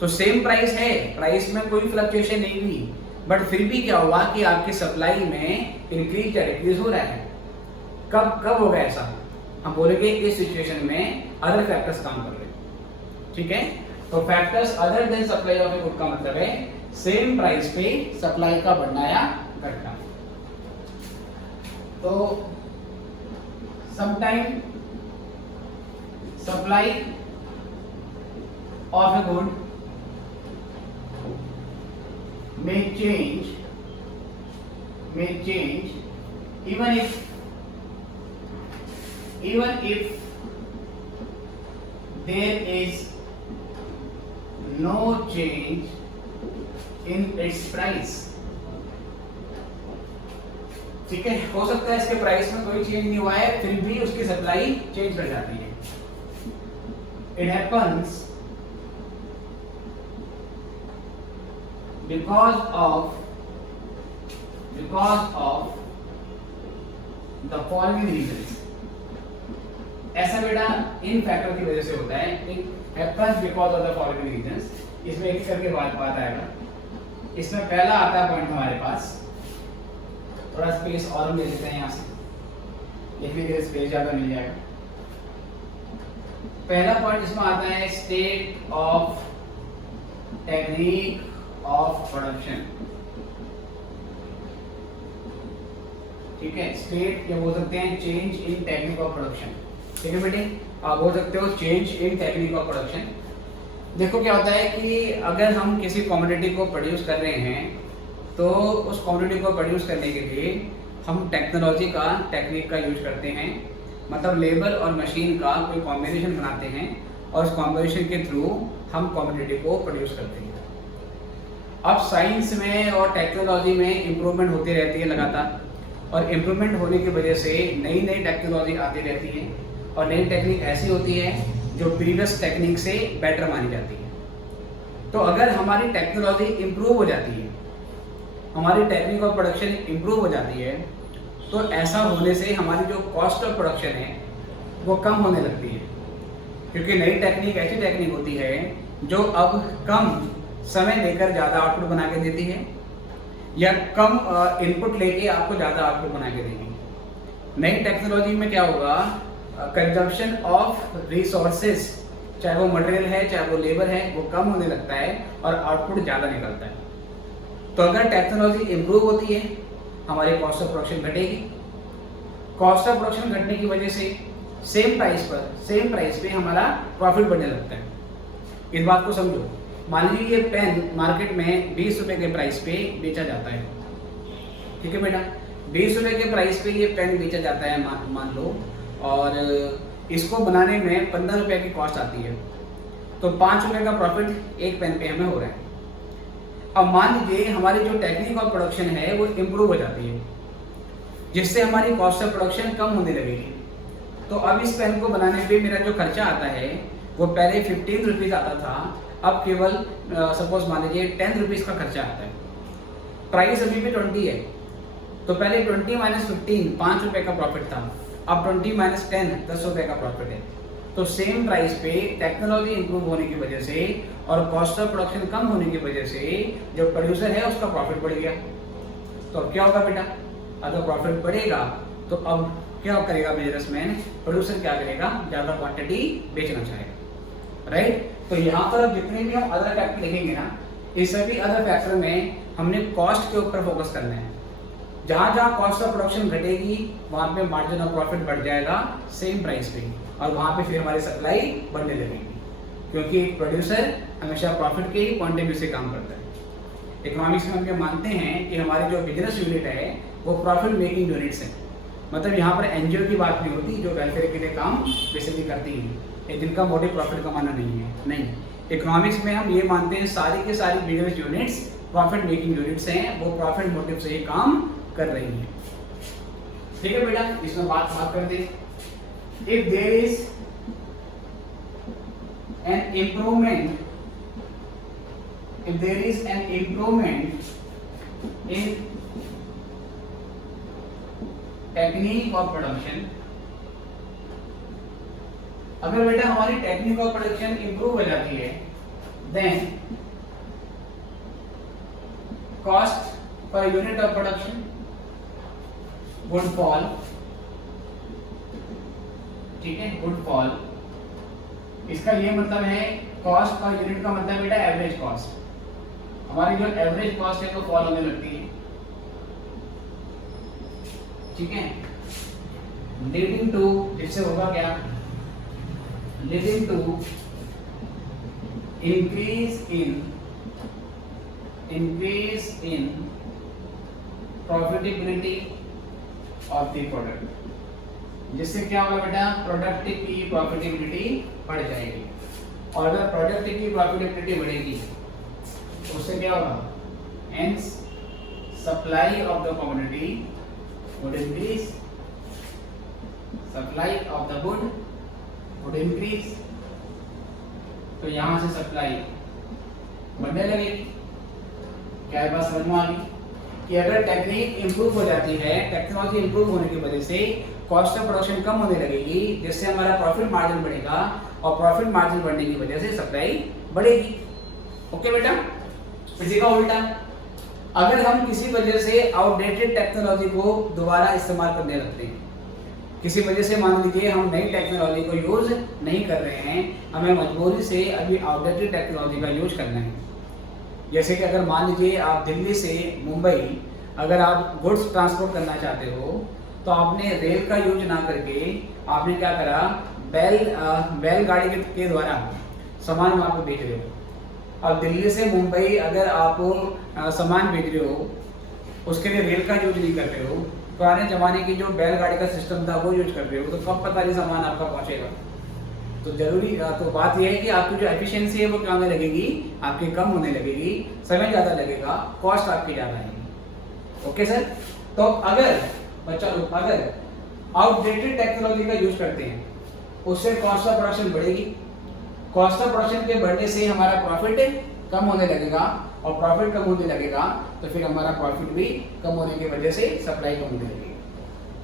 तो सेम प्राइस है, प्राइस में कोई फ्लक्चुएशन नहीं हुई, बट फिर भी क्या हुआ कि आपकी सप्लाई में इंक्रीज या डिक्रीज हो रहा है। कब होगा ऐसा? हम बोलेंगे इस सिचुएशन में अदर फैक्टर्स काम कर रहे हैं। ठीक है, तो factors other than supply of a good का मतलब है सेम प्राइस पे सप्लाई का बढ़ना या घटना। तो sometime supply of a good may change even if there is no change in its price। ठीक है, हो सकता है इसके प्राइस में कोई चेंज नहीं हुआ है फिर भी उसकी सप्लाई चेंज कर जाती है। It happens because of the following reasons। ऐसा बेटा इन फैक्टर की वजह से होता है। It happens because of the following reasons। इसमें एक करके बात आएगा। इसमें पहला आता है पॉइंट हमारे पास, थोड़ा स्पेस और हम ले लेते हैं यहाँ से। लिखने के लिए स्पेस ज़्यादा मिल जाएगा। पहला पॉइंट इसमें आता है state of technique of production. ठीक है, स्टेट या बोल सकते हैं change in technique of production. ठीक है बेटे, आप बोल सकते हो change in technique of production. देखो क्या होता है कि अगर हम किसी कमोडिटी को प्रोड्यूस कर रहे हैं तो उस कमोडिटी को प्रोड्यूस करने के लिए हम टेक्नोलॉजी का टेक्निक का यूज करते हैं, मतलब लेबर और मशीन का कोई कॉम्बिनेशन बनाते हैं और उस कॉम्बिनेशन के थ्रू हम कमोडिटी को प्रोड्यूस करते हैं। अब साइंस में और टेक्नोलॉजी में इम्प्रूवमेंट होती रहती है लगातार, और इम्प्रूवमेंट होने की वजह से नई नई टेक्नोलॉजी आती रहती है, और नई टेक्निक ऐसी होती है जो प्रीवियस टेक्निक से बेटर मानी जाती है। तो अगर हमारी टेक्नोलॉजी इम्प्रूव हो जाती है, हमारी टेक्निक ऑफ प्रोडक्शन इम्प्रूव हो जाती है, तो ऐसा होने से हमारी जो कॉस्ट ऑफ प्रोडक्शन है वो कम होने लगती है, क्योंकि नई टेक्निक ऐसी टेक्निक होती है जो अब कम समय लेकर ज़्यादा आउटपुट बना के देती है, या कम इनपुट लेके आपको ज़्यादा आउटपुट बना के देगी। नई टेक्नोलॉजी में क्या होगा, कंजम्पशन ऑफ रिसोर्सेज, चाहे वो मटेरियल है चाहे वो लेबर है, वो कम होने लगता है और आउटपुट ज़्यादा निकलता है। तो अगर टेक्नोलॉजी इम्प्रूव होती है, हमारी कॉस्ट ऑफ प्रोडक्शन घटेगी। कॉस्ट ऑफ प्रोडक्शन घटने की वजह से सेम प्राइस पे हमारा प्रॉफिट बढ़ने लगता है। इस बात को समझो, मान लीजिए ये पेन मार्केट में 20 रुपए के प्राइस पे बेचा जाता है। ठीक है बेटा, 20 रुपए के प्राइस पे ये पेन बेचा जाता है मान लो, और इसको बनाने में 15 रुपए की कॉस्ट आती है, तो 5 रुपए का प्रॉफिट एक पेन पे हमें हो रहा है। अब मान लीजिए हमारी जो टेक्निक ऑफ प्रोडक्शन है वो इम्प्रूव हो जाती है, जिससे हमारी कॉस्ट ऑफ प्रोडक्शन कम होने लगेगी। तो अब इस पेन को बनाने पे मेरा जो खर्चा आता है वो पहले 15 रुपीज़ आता था, अब केवल सपोज मान लीजिए 10 रुपीज़ का खर्चा आता है। प्राइस अभी भी 20 है, तो पहले 20 माइनस 15 5 रुपए का प्रॉफिट था, अब 20 माइनस 10 10 रुपए का प्रॉफिट है। तो सेम प्राइस पे टेक्नोलॉजी इंप्रूव होने की वजह से और कॉस्ट ऑफ प्रोडक्शन कम होने की वजह से जो प्रोड्यूसर है उसका प्रॉफिट बढ़ गया। तो अब क्या होगा बेटा, अगर प्रॉफिट बढ़ेगा तो अब क्या करेगा बिजनेसमैन, प्रोड्यूसर क्या करेगा, ज़्यादा क्वांटिटी बेचना चाहेगा, राइट। तो यहाँ पर जितने भी हम अदर फैक्टर लिखेंगे ना, इस सभी अदर फैक्टर में हमने कॉस्ट के ऊपर फोकस करना है। जहाँ जहाँ कॉस्ट ऑफ प्रोडक्शन घटेगी वहाँ पे मार्जिन ऑफ प्रॉफिट बढ़ जाएगा सेम प्राइस पे, और वहाँ पे फिर हमारी सप्लाई बढ़ने लगेगी, क्योंकि एक प्रोड्यूसर हमेशा प्रॉफिट के ही पॉइंट ऑफ व्यू से काम करता है। इकोनॉमिक्स में हम ये मानते हैं कि हमारी जो बिजनेस यूनिट है वो प्रॉफिट मेकिंग यूनिट्स है, मतलब यहाँ पर एनजीओ की बात नहीं होती जो वेलफेयर के लिए काम बेसिकली करती है, जिनका मोटिव प्रॉफिट कमाना नहीं है। नहीं, इकोनॉमिक्स में हम ये मानते हैं सारी के सारी business units profit making units हैं, वो प्रॉफिट मोटिव से ही काम कर रही है। ठीक है बेटा, इसमें बात करते हैं। If there is an improvement, if there is an improvement in technique of production, अगर बेटा हमारी टेक्निक ऑफ प्रोडक्शन इंप्रूव हो जाती है, then cost per unit of production would fall. ठीक है, वुड फॉल, इसका ये मतलब है कॉस्ट पर यूनिट का मतलब बेटा एवरेज कॉस्ट, हमारी जो एवरेज कॉस्ट है वो फॉल होने लगती है। ठीक है, लीडिंग टू, जिससे होगा क्या, leading to increase in profitability of the product. जिससे क्या होगा बेटा, प्रोडक्ट की प्रॉफिटेबिलिटी बढ़ जाएगी, और अगर प्रोडक्ट की प्रॉफिटेबिलिटी बढ़ेगी उससे क्या होगा, hence supply of the commodity would increase, supply of the good would increase. तो यहां से सप्लाई बढ़ने लगेगी। क्या बात समझ में आ गई कि अगर टेक्निक इंप्रूव हो जाती है, टेक्नोलॉजी इंप्रूव होने की वजह से कॉस्ट ऑफ प्रोडक्शन कम होने लगेगी, जिससे हमारा प्रॉफिट मार्जिन बढ़ेगा, और प्रॉफिट मार्जिन बढ़ने की वजह से सप्लाई बढ़ेगी। ओके बेटा, इसी का उल्टा, अगर हम किसी वजह से आउटडेटेड टेक्नोलॉजी को दोबारा इस्तेमाल करने लगते हैं, किसी वजह से मान लीजिए हम नई टेक्नोलॉजी को यूज़ नहीं कर रहे हैं, हमें मजबूरी से अभी आउटडेटेड टेक्नोलॉजी का यूज करना है। जैसे कि अगर मान लीजिए आप दिल्ली से मुंबई अगर आप गुड्स ट्रांसपोर्ट करना चाहते हो तो आपने रेल का यूज ना करके आपने क्या करा, बैलगाड़ी के द्वारा सामान वहाँ पे भेज रहे हो। अब दिल्ली से मुंबई अगर आप सामान भेज रहे हो उसके लिए रेल का यूज नहीं कर रहे हो, पुराने जमाने की जो बैलगाड़ी का सिस्टम था वो यूज कर रहे हो, तो कब पता नहीं सामान आपका पहुंचेगा। तो जरूरी तो बात यह है कि आपकी जो एफिशिएंसी है वो क्या होने लगेगी, आपकी कम होने लगेगी, समय ज़्यादा लगेगा, कॉस्ट आपकी ज़्यादा आएगी। Okay sir. तो अगर बच्चा लोग अगर आउटडेटेड टेक्नोलॉजी का यूज करते हैं उससे कॉस्ट ऑफ प्रोडक्शन बढ़ेगी, कॉस्ट ऑफ प्रोडक्शन के बढ़ने से हमारा प्रॉफिट कम होने लगेगा और प्रॉफिट कम होने लगेगा तो फिर हमारा प्रॉफिट भी कम होने की वजह से सप्लाई कम होने लगेगी।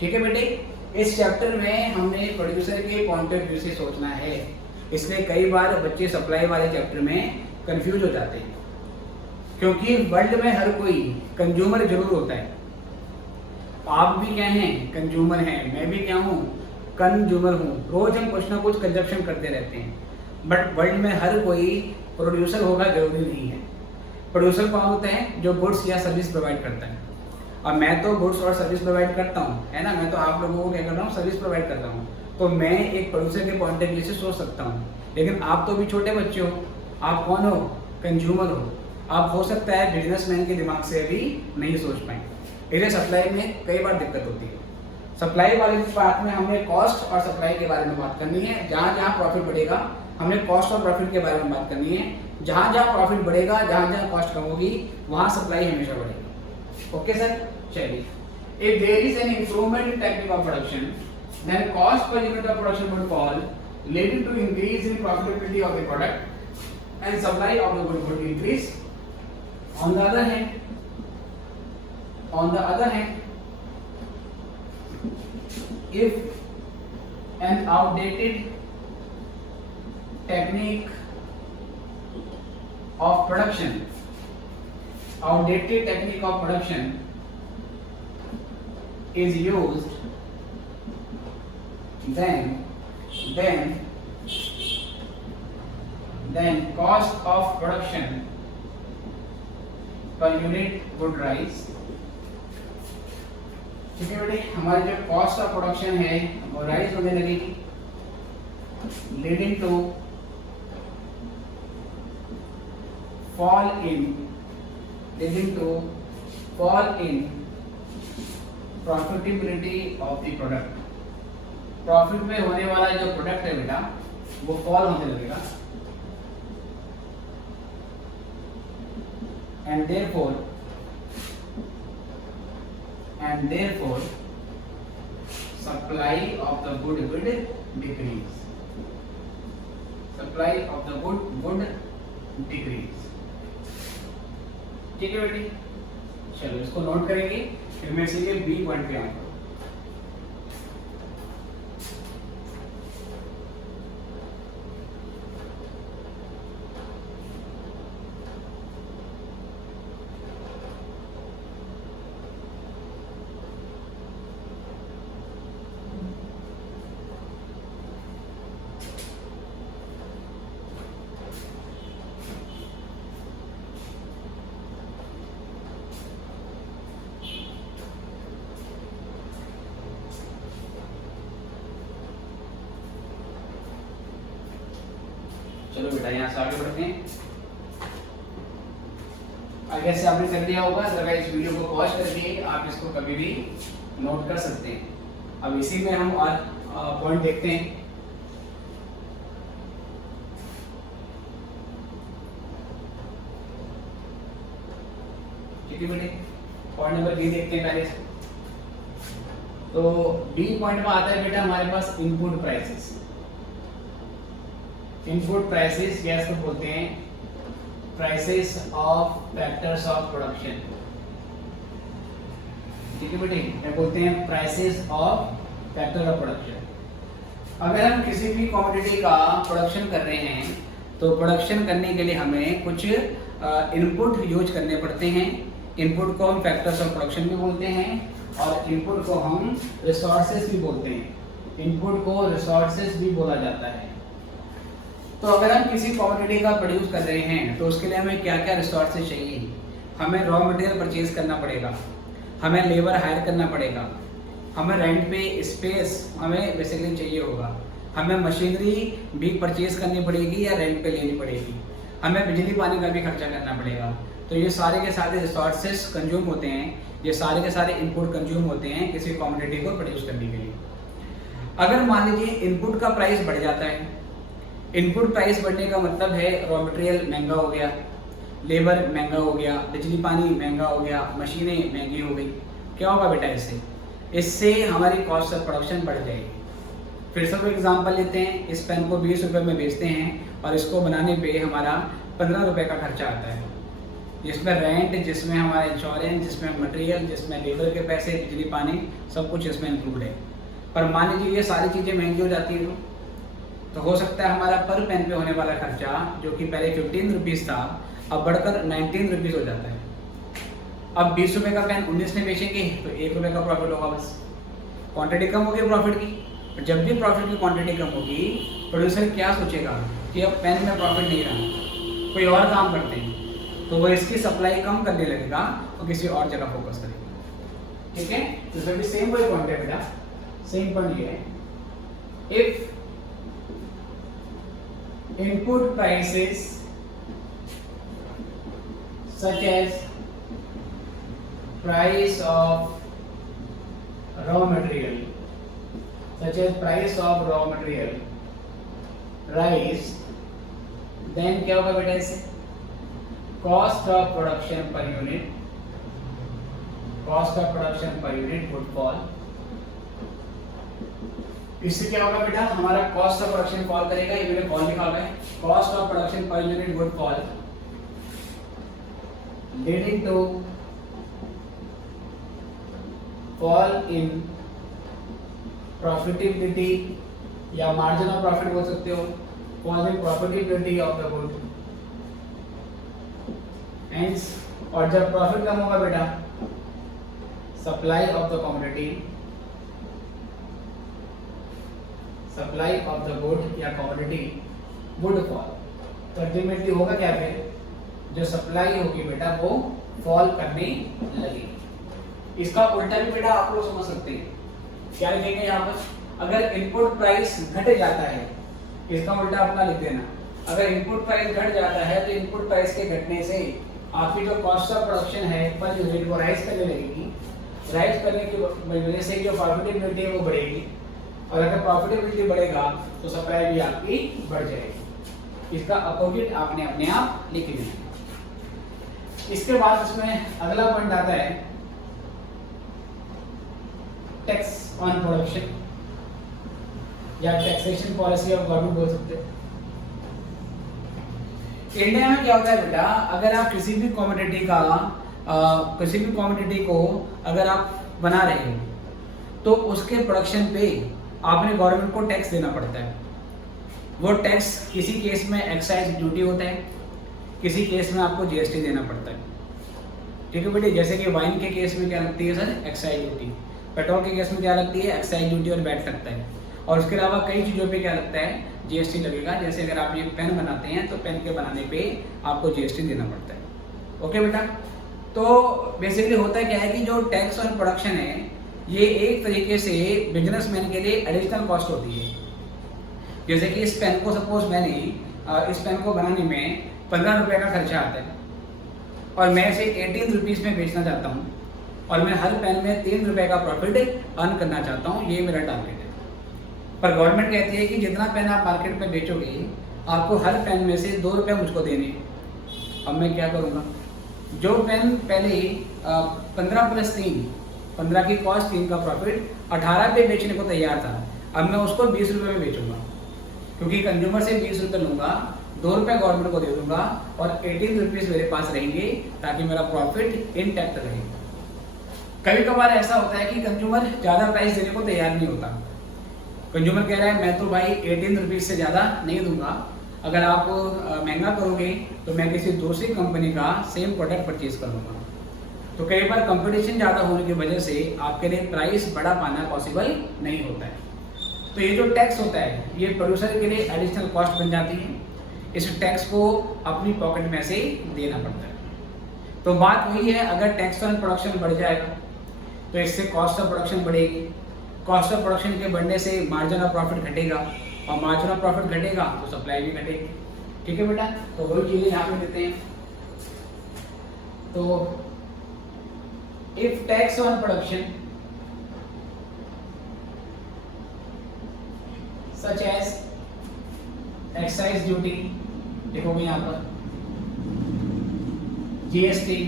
ठीक है बेटे, इस चैप्टर में हमने प्रोड्यूसर के पॉइंट ऑफ व्यू से सोचना है, इसलिए कई बार बच्चे सप्लाई वाले चैप्टर में कंफ्यूज हो जाते हैं, क्योंकि वर्ल्ड में हर कोई कंज्यूमर जरूर होता है। आप भी क्या हैं, कंज्यूमर हैं, मैं भी क्या हूँ, कंज्यूमर हूँ। रोज हम कुछ ना कुछ कंजप्शन करते रहते हैं, बट वर्ल्ड में हर कोई प्रोड्यूसर होगा जरूरी नहीं है। प्रोड्यूसर कौन होता है, जो गुड्स या सर्विस प्रोवाइड करता है। अब मैं तो गुड्स और सर्विस प्रोवाइड करता हूँ, है ना, मैं तो आप लोगों को क्या कर रहा हूँ, सर्विस प्रोवाइड करता हूँ। तो मैं एक प्रोड्यूसर के पॉइंट ऑफ व्यू से सोच सकता हूँ, लेकिन आप तो भी छोटे बच्चे हो, आप कौन हो, कंज्यूमर हो। आप हो सकता है बिजनेसमैन के दिमाग से अभी नहीं सोच पाए, इसलिए सप्लाई में कई बार दिक्कत होती है। सप्लाई वाले पार्ट में हमने कॉस्ट और सप्लाई के बारे में बात करनी है। जहाँ जहाँ प्रॉफिट बढ़ेगा हमने कॉस्ट और प्रॉफिट के बारे में बात करनी है। जहाँ जहाँ प्रॉफिट बढ़ेगा, जहाँ जहाँ कॉस्ट कम होगी, वहाँ सप्लाई हमेशा बढ़ेगी। ओके सर, चलिए। If there is an improvement in technique of production, then cost per unit of production would fall, leading to increase in profitability of the product, and supply of the good would increase. On the other hand, if an outdated technique of production is used, then cost of production per unit would rise. ठीक है बेटे, हमारी जो cost of production है वो rise होने लगेगी, leading to fall in profitability of the product. Profit में होने वाला जो प्रोडक्ट है बेटा वो फॉल होने लगेगा, and therefore supply of the good will decrease. ठीक है बेटी, चलो इसको नोट करेंगे, फिर मैं सीधे बी पॉइंट पे आऊंगा। चलो बेटा यहाँ से आगे बढ़ते हैं। आगे से आपने कर दिया होगा, जरा इस वीडियो को पॉज करके आप इसको कभी भी नोट कर सकते हैं। अब इसी में हम और पॉइंट देखते हैं। ठीक है बेटे, पॉइंट नंबर बी देखते हैं पहले से। तो बी पॉइंट में आता है बेटा हमारे पास इनपुट प्राइसेस। इनपुट प्राइसेस या इसको बोलते हैं prices of factors of production. ठीक है बेटे, क्या बोलते हैं, prices of factor of production. अगर हम किसी भी कमोडिटी का प्रोडक्शन कर रहे हैं तो प्रोडक्शन करने के लिए हमें कुछ इनपुट यूज करने पड़ते हैं। इनपुट को हम फैक्टर्स ऑफ प्रोडक्शन भी बोलते हैं और इनपुट को हम रिसोर्सेज भी बोलते हैं। इनपुट को रिसोर्सेज भी बोला जाता है। तो अगर हम किसी कमोडिटी का प्रोड्यूस कर रहे हैं तो उसके लिए हमें क्या क्या रिसोर्सेज चाहिए। हमें रॉ मटेरियल परचेज करना पड़ेगा, हमें लेबर हायर करना पड़ेगा, हमें रेंट पे स्पेस हमें बेसिकली चाहिए होगा, हमें मशीनरी भी परचेज करनी पड़ेगी या रेंट पे लेनी पड़ेगी, हमें बिजली पानी का भी खर्चा करना पड़ेगा। तो ये सारे के सारे रिसोर्सेज कंज्यूम होते हैं, ये सारे के सारे इनपुट कंज्यूम होते हैं किसी कमोडिटी को प्रोड्यूस करने के लिए। अगर मान लीजिए इनपुट का प्राइस बढ़ जाता है, इनपुट प्राइस बढ़ने का मतलब है रॉ मटेरियल महंगा हो गया, लेबर महंगा हो गया, बिजली पानी महंगा हो गया, मशीनें महंगी हो गई। क्या होगा बेटा इससे? इससे हमारी कॉस्ट ऑफ प्रोडक्शन बढ़ जाएगी। फिर से कोई एग्जांपल लेते हैं, इस पेन को 20 रुपये में बेचते हैं और इसको बनाने पे हमारा 15 रुपये का खर्चा आता है, जिसमें रेंट, जिसमें हमारा इंश्योरेंस, जिसमें मटेरियल, जिसमें लेबर के पैसे, बिजली पानी, सब कुछ इसमें इंक्लूड है। पर मान लीजिए ये सारी चीज़ें महंगी हो जाती हैं तो हो सकता है हमारा पर पेन पे होने वाला खर्चा जो कि पहले 15 रुपीज़ था अब बढ़कर 19 रुपीज़ हो जाता है। अब 20 रुपये का पेन 19 में बेचेंगे तो 1 रुपये का प्रॉफिट होगा बस। क्वांटिटी कम होगी प्रॉफिट की। जब भी प्रॉफिट की क्वांटिटी कम होगी प्रोड्यूसर क्या सोचेगा कि अब पेन में प्रॉफिट नहीं रहा, कोई और काम करते हैं, तो वो इसकी सप्लाई कम करने लगेगा और किसी और जगह फोकस करेगा। ठीक है, तो सभी सेम वही पॉइंट है बेटा। सेम पॉइंट ये है, if input prices such as price of raw material rise, then क्या होगा बेटा इससे? cost of production per unit would fall। इससे क्या होगा बेटा? हमारा कॉस्ट ऑफ प्रोडक्शन फॉल करेगा। ये मैंने फॉल लिखा हुआ है, cost of production per unit would fall, leading to fall in profitability या मार्जिन ऑफ प्रॉफिट बोल सकते हो, fall in profitability of the good. Hence, और जब प्रॉफिट कम होगा बेटा, supply of the commodity, supply of the good या कमोडिटी वुड फॉल। तो अल्टीमेटली होगा क्या? फिर जो सप्लाई होगी बेटा वो फॉल करने लगेगी। इसका उल्टा भी बेटा आप लोग समझ सकते हैं। क्या लिखेंगे यहाँ पर? अगर इनपुट प्राइस घट जाता है, इसका उल्टा अपना लिख देना। अगर इनपुट प्राइस घट जाता है तो इनपुट प्राइस के घटने से आपकी जो कॉस्ट ऑफ प्रोडक्शन है पर यूनिट वो राइज करने लगेगी। राइज करने की वजह से जो प्रॉफिटेबिलिटी है वो बढ़ेगी, और अगर प्रॉफिटेबिलिटी बढ़ेगा तो सप्लाई भी आपकी बढ़ जाएगी। इसका अपोजिट आपने अपने आप लिख लिया। इसके बाद इसमें अगला पॉइंट आता है टैक्स ऑन प्रोडक्शन या टैक्सेशन पॉलिसी ऑफ गवर्नमेंट बोल सकते हैं। इंडिया में क्या होता है बेटा, अगर आप किसी भी कमोडिटी को अगर आप बना रहे हो तो उसके प्रोडक्शन पे आपने गवर्नमेंट को टैक्स देना पड़ता है। वो टैक्स किसी केस में एक्साइज ड्यूटी होता है, किसी केस में आपको जीएसटी देना पड़ता है। ठीक है बेटे, जैसे कि वाइन के केस में क्या लगती है सर? Excise duty. पेट्रोल के केस में क्या लगती है? एक्साइज ड्यूटी और वैट लगता है। और उसके अलावा कई चीज़ों पे क्या लगता है? जीएसटी लगेगा। जैसे अगर आप ये पेन बनाते हैं तो पेन के बनाने पे आपको जीएसटी देना पड़ता है। ओके बेटा, तो बेसिकली होता क्या है कि जो टैक्स ऑन प्रोडक्शन है ये एक तरीके से बिजनेसमैन के लिए एडिशनल कॉस्ट होती है। जैसे कि इस पेन को सपोज मैंने इस पेन को बनाने में 15 रुपये का खर्चा आता है और मैं इसे 18 रुपीज़ में बेचना चाहता हूँ और मैं हर पेन में 3 रुपये का प्रॉफिट अर्न करना चाहता हूँ, ये मेरा टारगेट है। पर गवर्नमेंट कहती है कि जितना पेन आप मार्केट में बेचोगे आपको हर पेन में से 2 रुपये मुझको देने। अब मैं क्या करूँगा? जो पेन पहले 15 + 3, 15 की कॉस्ट, 3 का प्रॉफिट, 18 पे बेचने को तैयार था, अब मैं उसको 20 रुपये में बेचूंगा, क्योंकि कंज्यूमर से 20 रुपये लूँगा, 2 रुपये गवर्नमेंट को दे दूंगा और 18 रुपीज़ मेरे पास रहेंगे ताकि मेरा प्रॉफिट इंटैक्ट रहे। कभी कभार ऐसा होता है कि कंज्यूमर ज़्यादा प्राइस देने को तैयार नहीं होता। कंज्यूमर कह रहा है मैं तो भाई 18 रुपीज़ से ज़्यादा नहीं दूंगा, अगर आप महंगा करोगे तो मैं किसी दूसरी कंपनी का सेम प्रोडक्ट परचेज कर लूँगा। तो कई बार कंपटीशन ज़्यादा होने की वजह से आपके लिए प्राइस बढ़ा पाना पॉसिबल नहीं होता है। तो ये जो टैक्स होता है ये प्रोड्यूसर के लिए एडिशनल कॉस्ट बन जाती है, इस टैक्स को अपनी पॉकेट में से देना पड़ता है। तो बात वही है, अगर टैक्स ऑन प्रोडक्शन बढ़ जाएगा तो इससे कॉस्ट ऑफ प्रोडक्शन बढ़ेगी, कॉस्ट ऑफ प्रोडक्शन के बढ़ने से मार्जिन ऑफ प्रॉफिट घटेगा, और मार्जिन ऑफ प्रॉफिट घटेगा तो सप्लाई भी घटेगी। ठीक है बेटा, तो वही चीज़ें यहाँ पे देते हैं। तो if tax on production such as excise duty, देखोगे यहाँ पर GST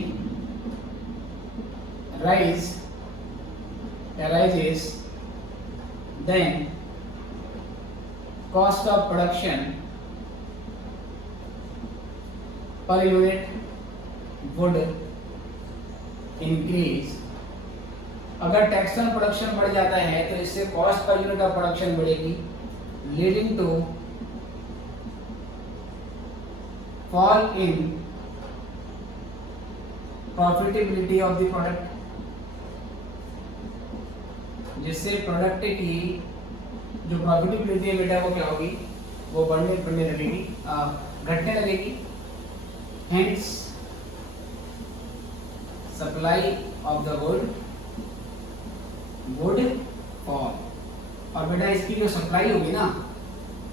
arises, then cost of production per unit would increase। अगर टैक्स ऑन प्रोडक्शन बढ़ जाता है तो इससे cost per unit of production बढ़ेगी, leading to fall in profitability of the product, जिससे प्रोडक्ट की जो प्रॉफिटेबिलिटी है बेटा वो क्या होगी, वो बढ़ने लगेगी, घटने लगेगी। Hence supply of the good would fall. और बेटा इसकी जो सप्लाई होगी ना,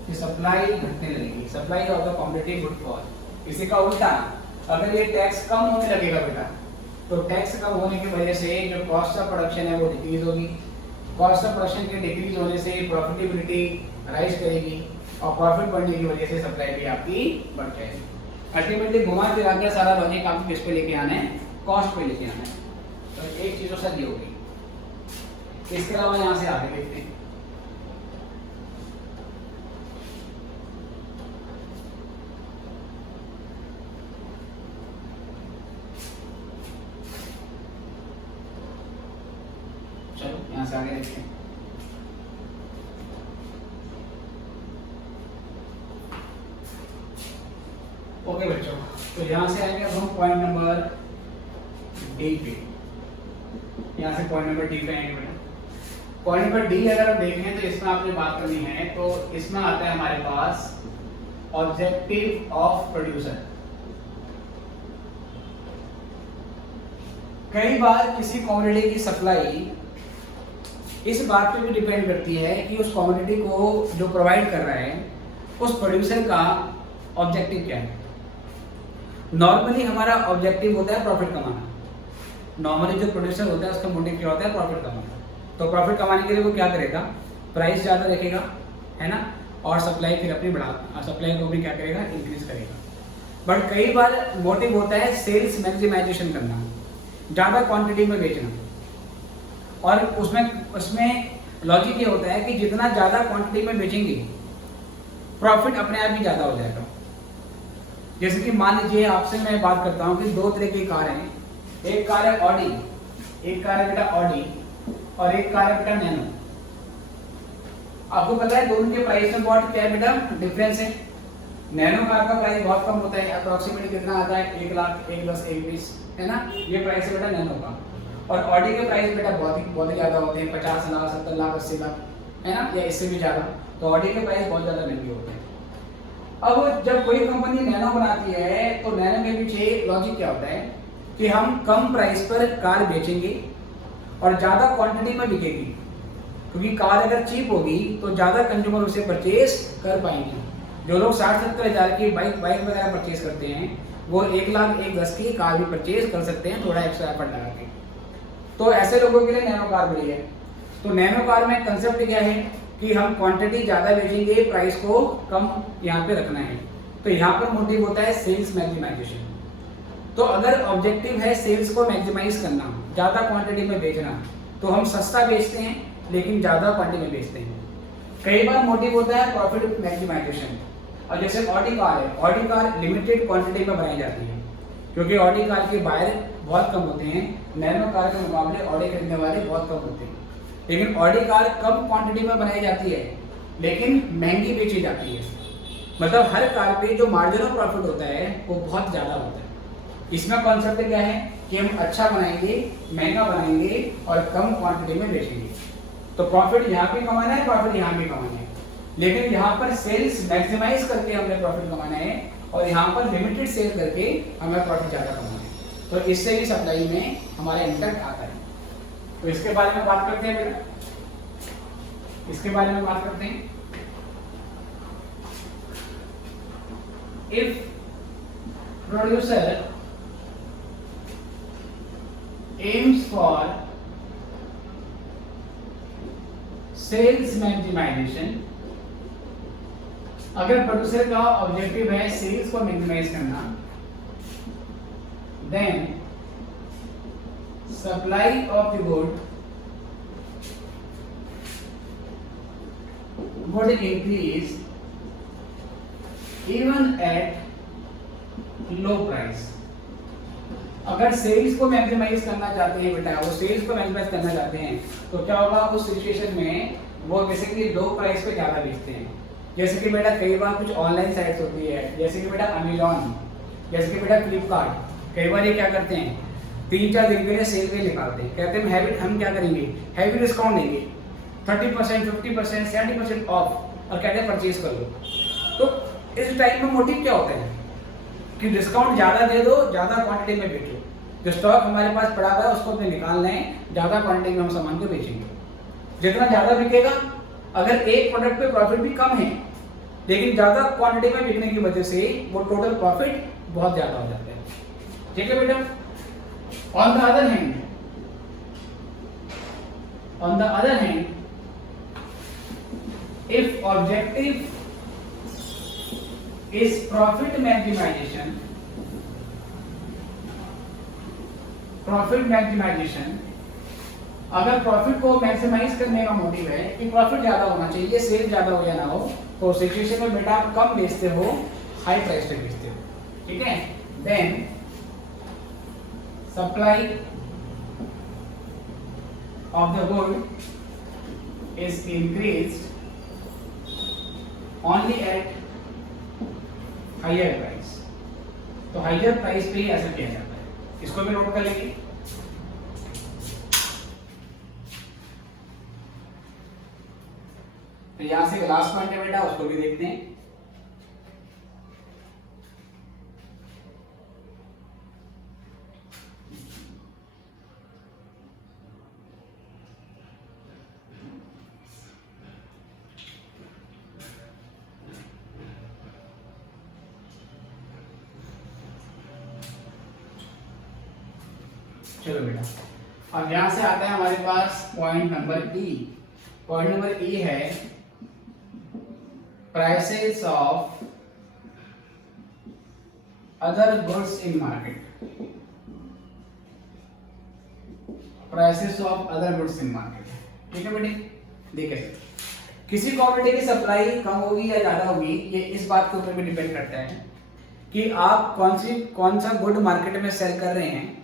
कि सप्लाई घटने लगेगी, supply of the commodity would fall. इसी का उल्टा, अगर ये टैक्स कम होने लगेगा बेटा, तो टैक्स कम होने की वजह से जो कॉस्ट ऑफ प्रोडक्शन है वो डिक्रीज होगी, कॉस्ट ऑफ प्रोडक्शन के डिक्रीज होने से प्रॉफिटेबिलिटी राइज करेगी, और प्रॉफिट बढ़ने की वजह से सप्लाई भी आपकी बढ़ जाएगी। अल्टीमेटली घुमा फिरा के सारा लॉजिक आपको किस पे लेके आना है, कॉस्ट पे लेके आना है। तो एक चीज तो सही होगी। इसके अलावा यहाँ से आगे देखते हैं। चलो यहाँ से आगे देखते हैं। ओके बच्चों, तो यहाँ से आएंगे अब हम पॉइंट नंबर डी पे। यहाँ से पॉइंट नंबर डी पे आएंगे बेटा। पॉइंट नंबर डी अगर हम देखें तो इसमें आपने बात करनी है, तो इसमें आता है हमारे पास ऑब्जेक्टिव ऑफ प्रोड्यूसर। कई बार किसी कमोडिटी की सप्लाई इस बात पे भी डिपेंड करती है कि उस कमोडिटी को जो प्रोवाइड कर रहा है उस प्रोड्यूसर का ऑब्जेक्टिव क्या है। नॉर्मली हमारा ऑब्जेक्टिव होता है प्रॉफिट कमाना। नॉर्मली जो प्रोड्यूसर होता है उसका मोटिव क्या होता है, प्रॉफिट कमाना। तो प्रॉफिट कमाने के लिए वो क्या करेगा, प्राइस ज़्यादा रखेगा, है ना, और सप्लाई फिर अपनी बढ़ा, सप्लाई को भी क्या करेगा, इंक्रीज करेगा। बट कई बार मोटिव होता है सेल्स मैक्सिमाइजेशन करना, ज़्यादा क्वांटिटी में बेचना, और उसमें लॉजिक ये होता है कि जितना ज़्यादा क्वांटिटी में बेचेंगे प्रॉफिट अपने आप ही ज़्यादा हो जाएगा। जैसे कि मान लीजिए आपसे मैं बात करता हूँ कि दो तरह की कार हैं, एक कार है ऑडी, एक कार है बेटा ऑडी, और एक कार है बेटा नैनो। आपको पता है दोनों के प्राइस में बहुत क्या है बेटा, डिफरेंस है। नैनो कार का प्राइस बहुत कम होता है, अप्रोक्सीमेटली कितना आता है, 1 लाख 1 10 1 20, है ना, ये प्राइस है बेटा नैनो का। और ऑडी के प्राइस बेटा बहुत ही ज़्यादा होते हैं, 50 लाख 70 लाख 80 लाख, है ना, या इससे भी ज़्यादा। तो ऑडी के प्राइस बहुत ज़्यादा महंगे होते हैं। अब जब कोई कंपनी नैनो बनाती है तो नैनो के पीछे लॉजिक क्या होता है कि हम कम प्राइस पर कार बेचेंगे और ज़्यादा क्वांटिटी में बिकेगी, क्योंकि कार अगर चीप होगी तो ज़्यादा कंज्यूमर उसे परचेज कर पाएंगे। जो लोग 60-70 हज़ार की बाइक वगैरह परचेज करते हैं वो 1 लाख 1 10 की कार भी परचेज कर सकते हैं, थोड़ा एक्स्ट्रा एफर्ट लगा के। तो ऐसे लोगों के लिए नैनो कार बड़ी है। तो नैनो कार में कंसेप्ट क्या है कि हम क्वांटिटी ज़्यादा बेचेंगे, प्राइस को कम यहाँ पे रखना है। तो यहाँ पर मोटिव होता है सेल्स मैक्सिमाइजेशन। तो अगर ऑब्जेक्टिव है सेल्स को मैक्सिमाइज करना, ज़्यादा क्वांटिटी में बेचना, तो हम सस्ता बेचते हैं लेकिन ज़्यादा क्वांटिटी में बेचते हैं। कई बार मोटिव होता है प्रॉफिट मैक्सिमाइजेशन। और जैसे ऑडी कार है, ऑडी कार लिमिटेड क्वांटिटी में बनाई जाती है क्योंकि ऑडी कार के बायर बहुत कम होते हैं, नैनो कार के मुकाबले ऑडी खरीदने वाले बहुत कम होते हैं। लेकिन ऑडी कार कम क्वांटिटी में बनाई जाती है लेकिन महंगी बेची जाती है। मतलब हर कार पे जो मार्जिन ऑफ प्रॉफिट होता है वो बहुत ज़्यादा होता है। इसमें कॉन्सेप्ट क्या है कि हम अच्छा बनाएंगे, महंगा बनाएंगे और कम क्वांटिटी में बेचेंगे। तो प्रॉफिट यहाँ पे कमाना है, प्रॉफिट यहाँ पे कमाना है, लेकिन यहाँ पर सेल्स मैक्सिमाइज करके हमें प्रॉफिट कमाना है और यहाँ पर लिमिटेड सेल करके हमें प्रॉफिट ज़्यादा कमाना है। तो इससे भी सप्लाई में हमारा इम्पैक्ट आता है। तो इसके बारे में बात करते हैं बेटा, इसके बारे में बात करते हैं। If producer aims for sales maximization, अगर प्रोड्यूसर का ऑब्जेक्टिव है सेल्स को मैक्सिमाइज करना, then supply of the good would increase even at low price। अगर सेल्स को मैक्सिमाइज करना चाहते हैं बेटा, वो सेल्स को मैक्सिमाइज करना चाहते हैं तो क्या होगा, उस सिचुएशन में वो बेसिकली लो प्राइस पे ज्यादा बेचते हैं। जैसे कि बेटा कई बार कुछ ऑनलाइन साइट्स होती है, जैसे कि बेटा अमेज़न, जैसे कि बेटा फ्लिपकार्ट, कई बार ये क्या करते हैं 3-4 दिन के लिए सेल पे निकालते हैं, कहते हैं हम क्या करेंगे, हैवी डिस्काउंट देंगे 30%, 50%, 70% ऑफ, और कहते हैं परचेज कर लो। तो इस टाइप में मोटिव क्या होता है कि डिस्काउंट ज़्यादा दे दो, ज़्यादा क्वांटिटी में बेचो, जो स्टॉक हमारे पास पड़ा हुआ है उसको अपने निकालना है, ज़्यादा क्वांटिटी में हम सामान को बेचेंगे। जितना ज़्यादा बिकेगा, अगर एक प्रोडक्ट पे प्रॉफिट भी कम है लेकिन ज़्यादा क्वांटिटी में बिकने की वजह से वो टोटल प्रॉफिट बहुत ज़्यादा हो जाता है। ठीक है बेटा। On the other hand, if objective is profit maximization, अगर प्रॉफिट को मैक्सिमाइज करने का मोटिव है कि प्रॉफिट ज्यादा होना चाहिए, सेल ज्यादा हो या ना हो, तो सिचुएशन में बेटा आप कम बेचते हो, हाई प्राइस पे बेचते हो। ठीक है। Then supply of the good is increased only at higher price. तो हायर प्राइस पे ही ऐसा किया जाता है, इसको भी नोट कर लेंगे। तो यहां से लास्ट पॉइंट है बेटा, उसको भी देखते हैं। चलो बेटा, अब यहां से आता है हमारे पास point number E. Point number E है prices of other goods in market. Prices of other goods in market. ठीक है बेटे। देखिए, किसी कमोडिटी की सप्लाई कम होगी या ज्यादा होगी, ये इस बात के ऊपर भी डिपेंड करता है कि आप कौन सा गुड मार्केट में सेल कर रहे हैं,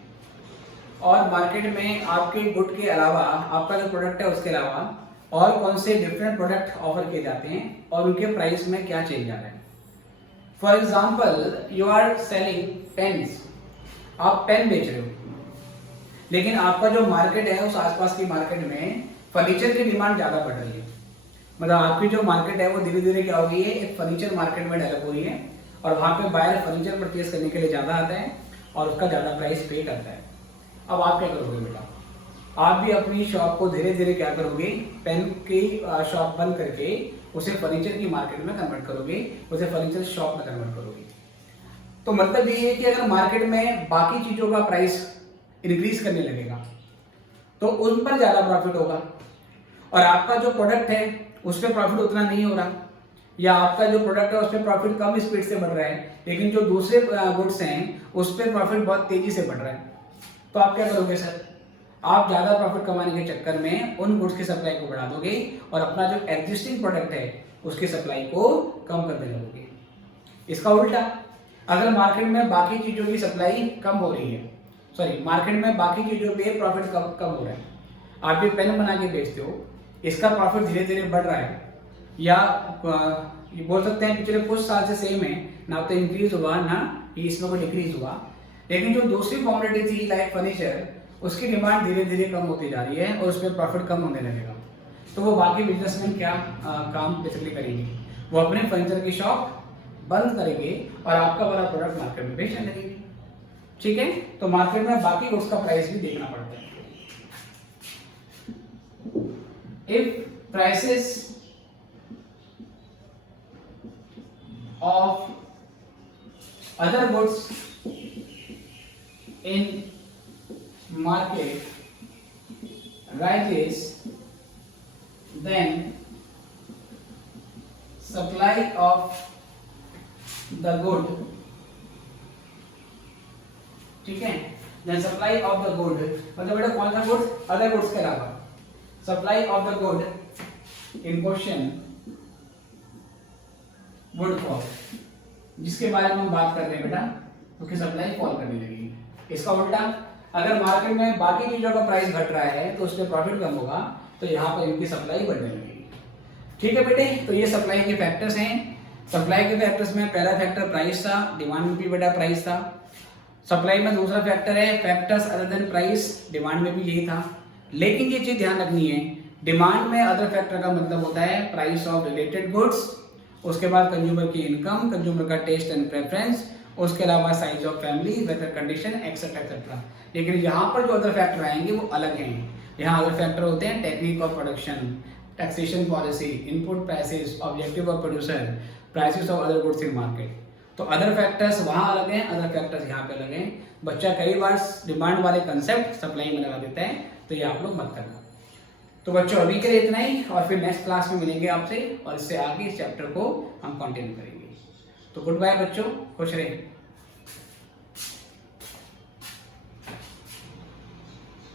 और मार्केट में आपके गुड के अलावा, आपका जो प्रोडक्ट है उसके अलावा और कौन से डिफरेंट प्रोडक्ट ऑफर किए जाते हैं और उनके प्राइस में क्या चेंज आ रहा है। For example, you are selling pens, आप पेन बेच रहे हो, लेकिन आपका जो मार्केट है उस आसपास की मार्केट में फर्नीचर की डिमांड ज़्यादा बढ़ रही है। मतलब आपकी जो मार्केट है वो धीरे धीरे क्या हो गई है, एक फर्नीचर मार्केट में डेवलप हो रही है, और वहाँ पे बायर फर्नीचर परचेज करने के लिए ज़्यादा आता है और उसका ज़्यादा प्राइस पे करता है। अब आप क्या करोगे बेटा, आप भी अपनी शॉप को धीरे धीरे क्या करोगे, पेन की शॉप बंद करके उसे फर्नीचर की मार्केट में कन्वर्ट करोगे, उसे फर्नीचर शॉप में कन्वर्ट करोगे। तो मतलब ये है कि अगर मार्केट में बाकी चीज़ों का प्राइस इंक्रीज करने लगेगा तो उन पर ज़्यादा प्रॉफिट होगा, और आपका जो प्रोडक्ट है उस पर प्रॉफिट उतना नहीं हो रहा, या आपका जो प्रोडक्ट है उस पर प्रॉफिट कम स्पीड से बढ़ रहा है, लेकिन जो दूसरे गुड्स हैं उस पर प्रॉफिट बहुत तेजी से बढ़ रहा है। तो आप क्या करोगे सर, आप ज़्यादा प्रॉफिट कमाने के चक्कर में उन गुड्स की सप्लाई को बढ़ा दोगे और अपना जो एग्जिस्टिंग प्रोडक्ट है उसकी सप्लाई को कम करने लगोगे। इसका उल्टा, अगर मार्केट में बाकी चीज़ों की सप्लाई कम हो रही है, मार्केट में बाकी चीज़ों पे प्रॉफिट कम हो रहा है, आप ये पेन बना के बेचते हो, इसका प्रॉफिट धीरे धीरे बढ़ रहा है, या ये बोल सकते हैं पिछले कुछ साल से सेम है, ना तो इंक्रीज हुआ ना ही इसमें कोई डिक्रीज हुआ, लेकिन जो दूसरी कमोडिटी थी लाइक फर्नीचर, उसकी डिमांड धीरे धीरे कम होती जा रही है और उसमें प्रॉफिट कम होने लगेगा। तो वो बाकी बिजनेसमैन क्या काम बेसिकली करेंगे, वो अपने फर्नीचर की शॉप बंद करेंगे और आपका वाला प्रोडक्ट मार्केट में बेचने लगेंगे। ठीक है, तो मार्केट में बाकी गुड्स का प्राइस भी देखना पड़ता है। If prices of other goods in market rises, then supply of the good, ठीक है, then supply of the good मतलब बेटा कौन सा गुड्स, अदर गुड्स के अलावा supply of the good in question would fall, जिसके बारे में हम बात कर रहे हैं बेटा, उसकी सप्लाई फॉल करने लगेगी। इसका उल्टा, अगर मार्केट में बाकी चीजों का प्राइस घट रहा है तो उसमें प्रॉफिट कम होगा, तो यहाँ पर इनकी सप्लाई बढ़ने लगेगी। ठीक है बेटे, तो ये सप्लाई के फैक्टर्स हैं। सप्लाई के फैक्टर्स में पहला फैक्टर प्राइस था, डिमांड में भी बेटा प्राइस था। सप्लाई में दूसरा फैक्टर है factors other than price, demand में भी यही था। लेकिन ये चीज ध्यान रखनी है, डिमांड में अदर फैक्टर का मतलब होता है प्राइस ऑफ रिलेटेड गुड्स, उसके बाद कंज्यूमर की इनकम, कंज्यूमर का टेस्ट एंड प्रेफरेंस, उसके अलावा size of family, weather condition, etcetera etcetera. लेकिन यहाँ पर जो अदर फैक्टर आएंगे वो अलग हैं। यहाँ अदर फैक्टर होते हैं technique of production, taxation policy, input prices, objective of producer, prices of other goods in market. तो अदर फैक्टर्स वहाँ अलग हैं, अदर फैक्टर्स यहाँ पे अलग हैं। बच्चा कई बार डिमांड वाले कंसेप्ट सप्लाई में लगा देता है, तो ये आप लोग मत करना। तो बच्चों अभी के लिए इतना ही, और फिर नेक्स्ट क्लास में मिलेंगे आपसे और इससे आगे इस चैप्टर को हम कंटिन्यू करेंगे। तो गुड बाय बच्चों, खुश रहें।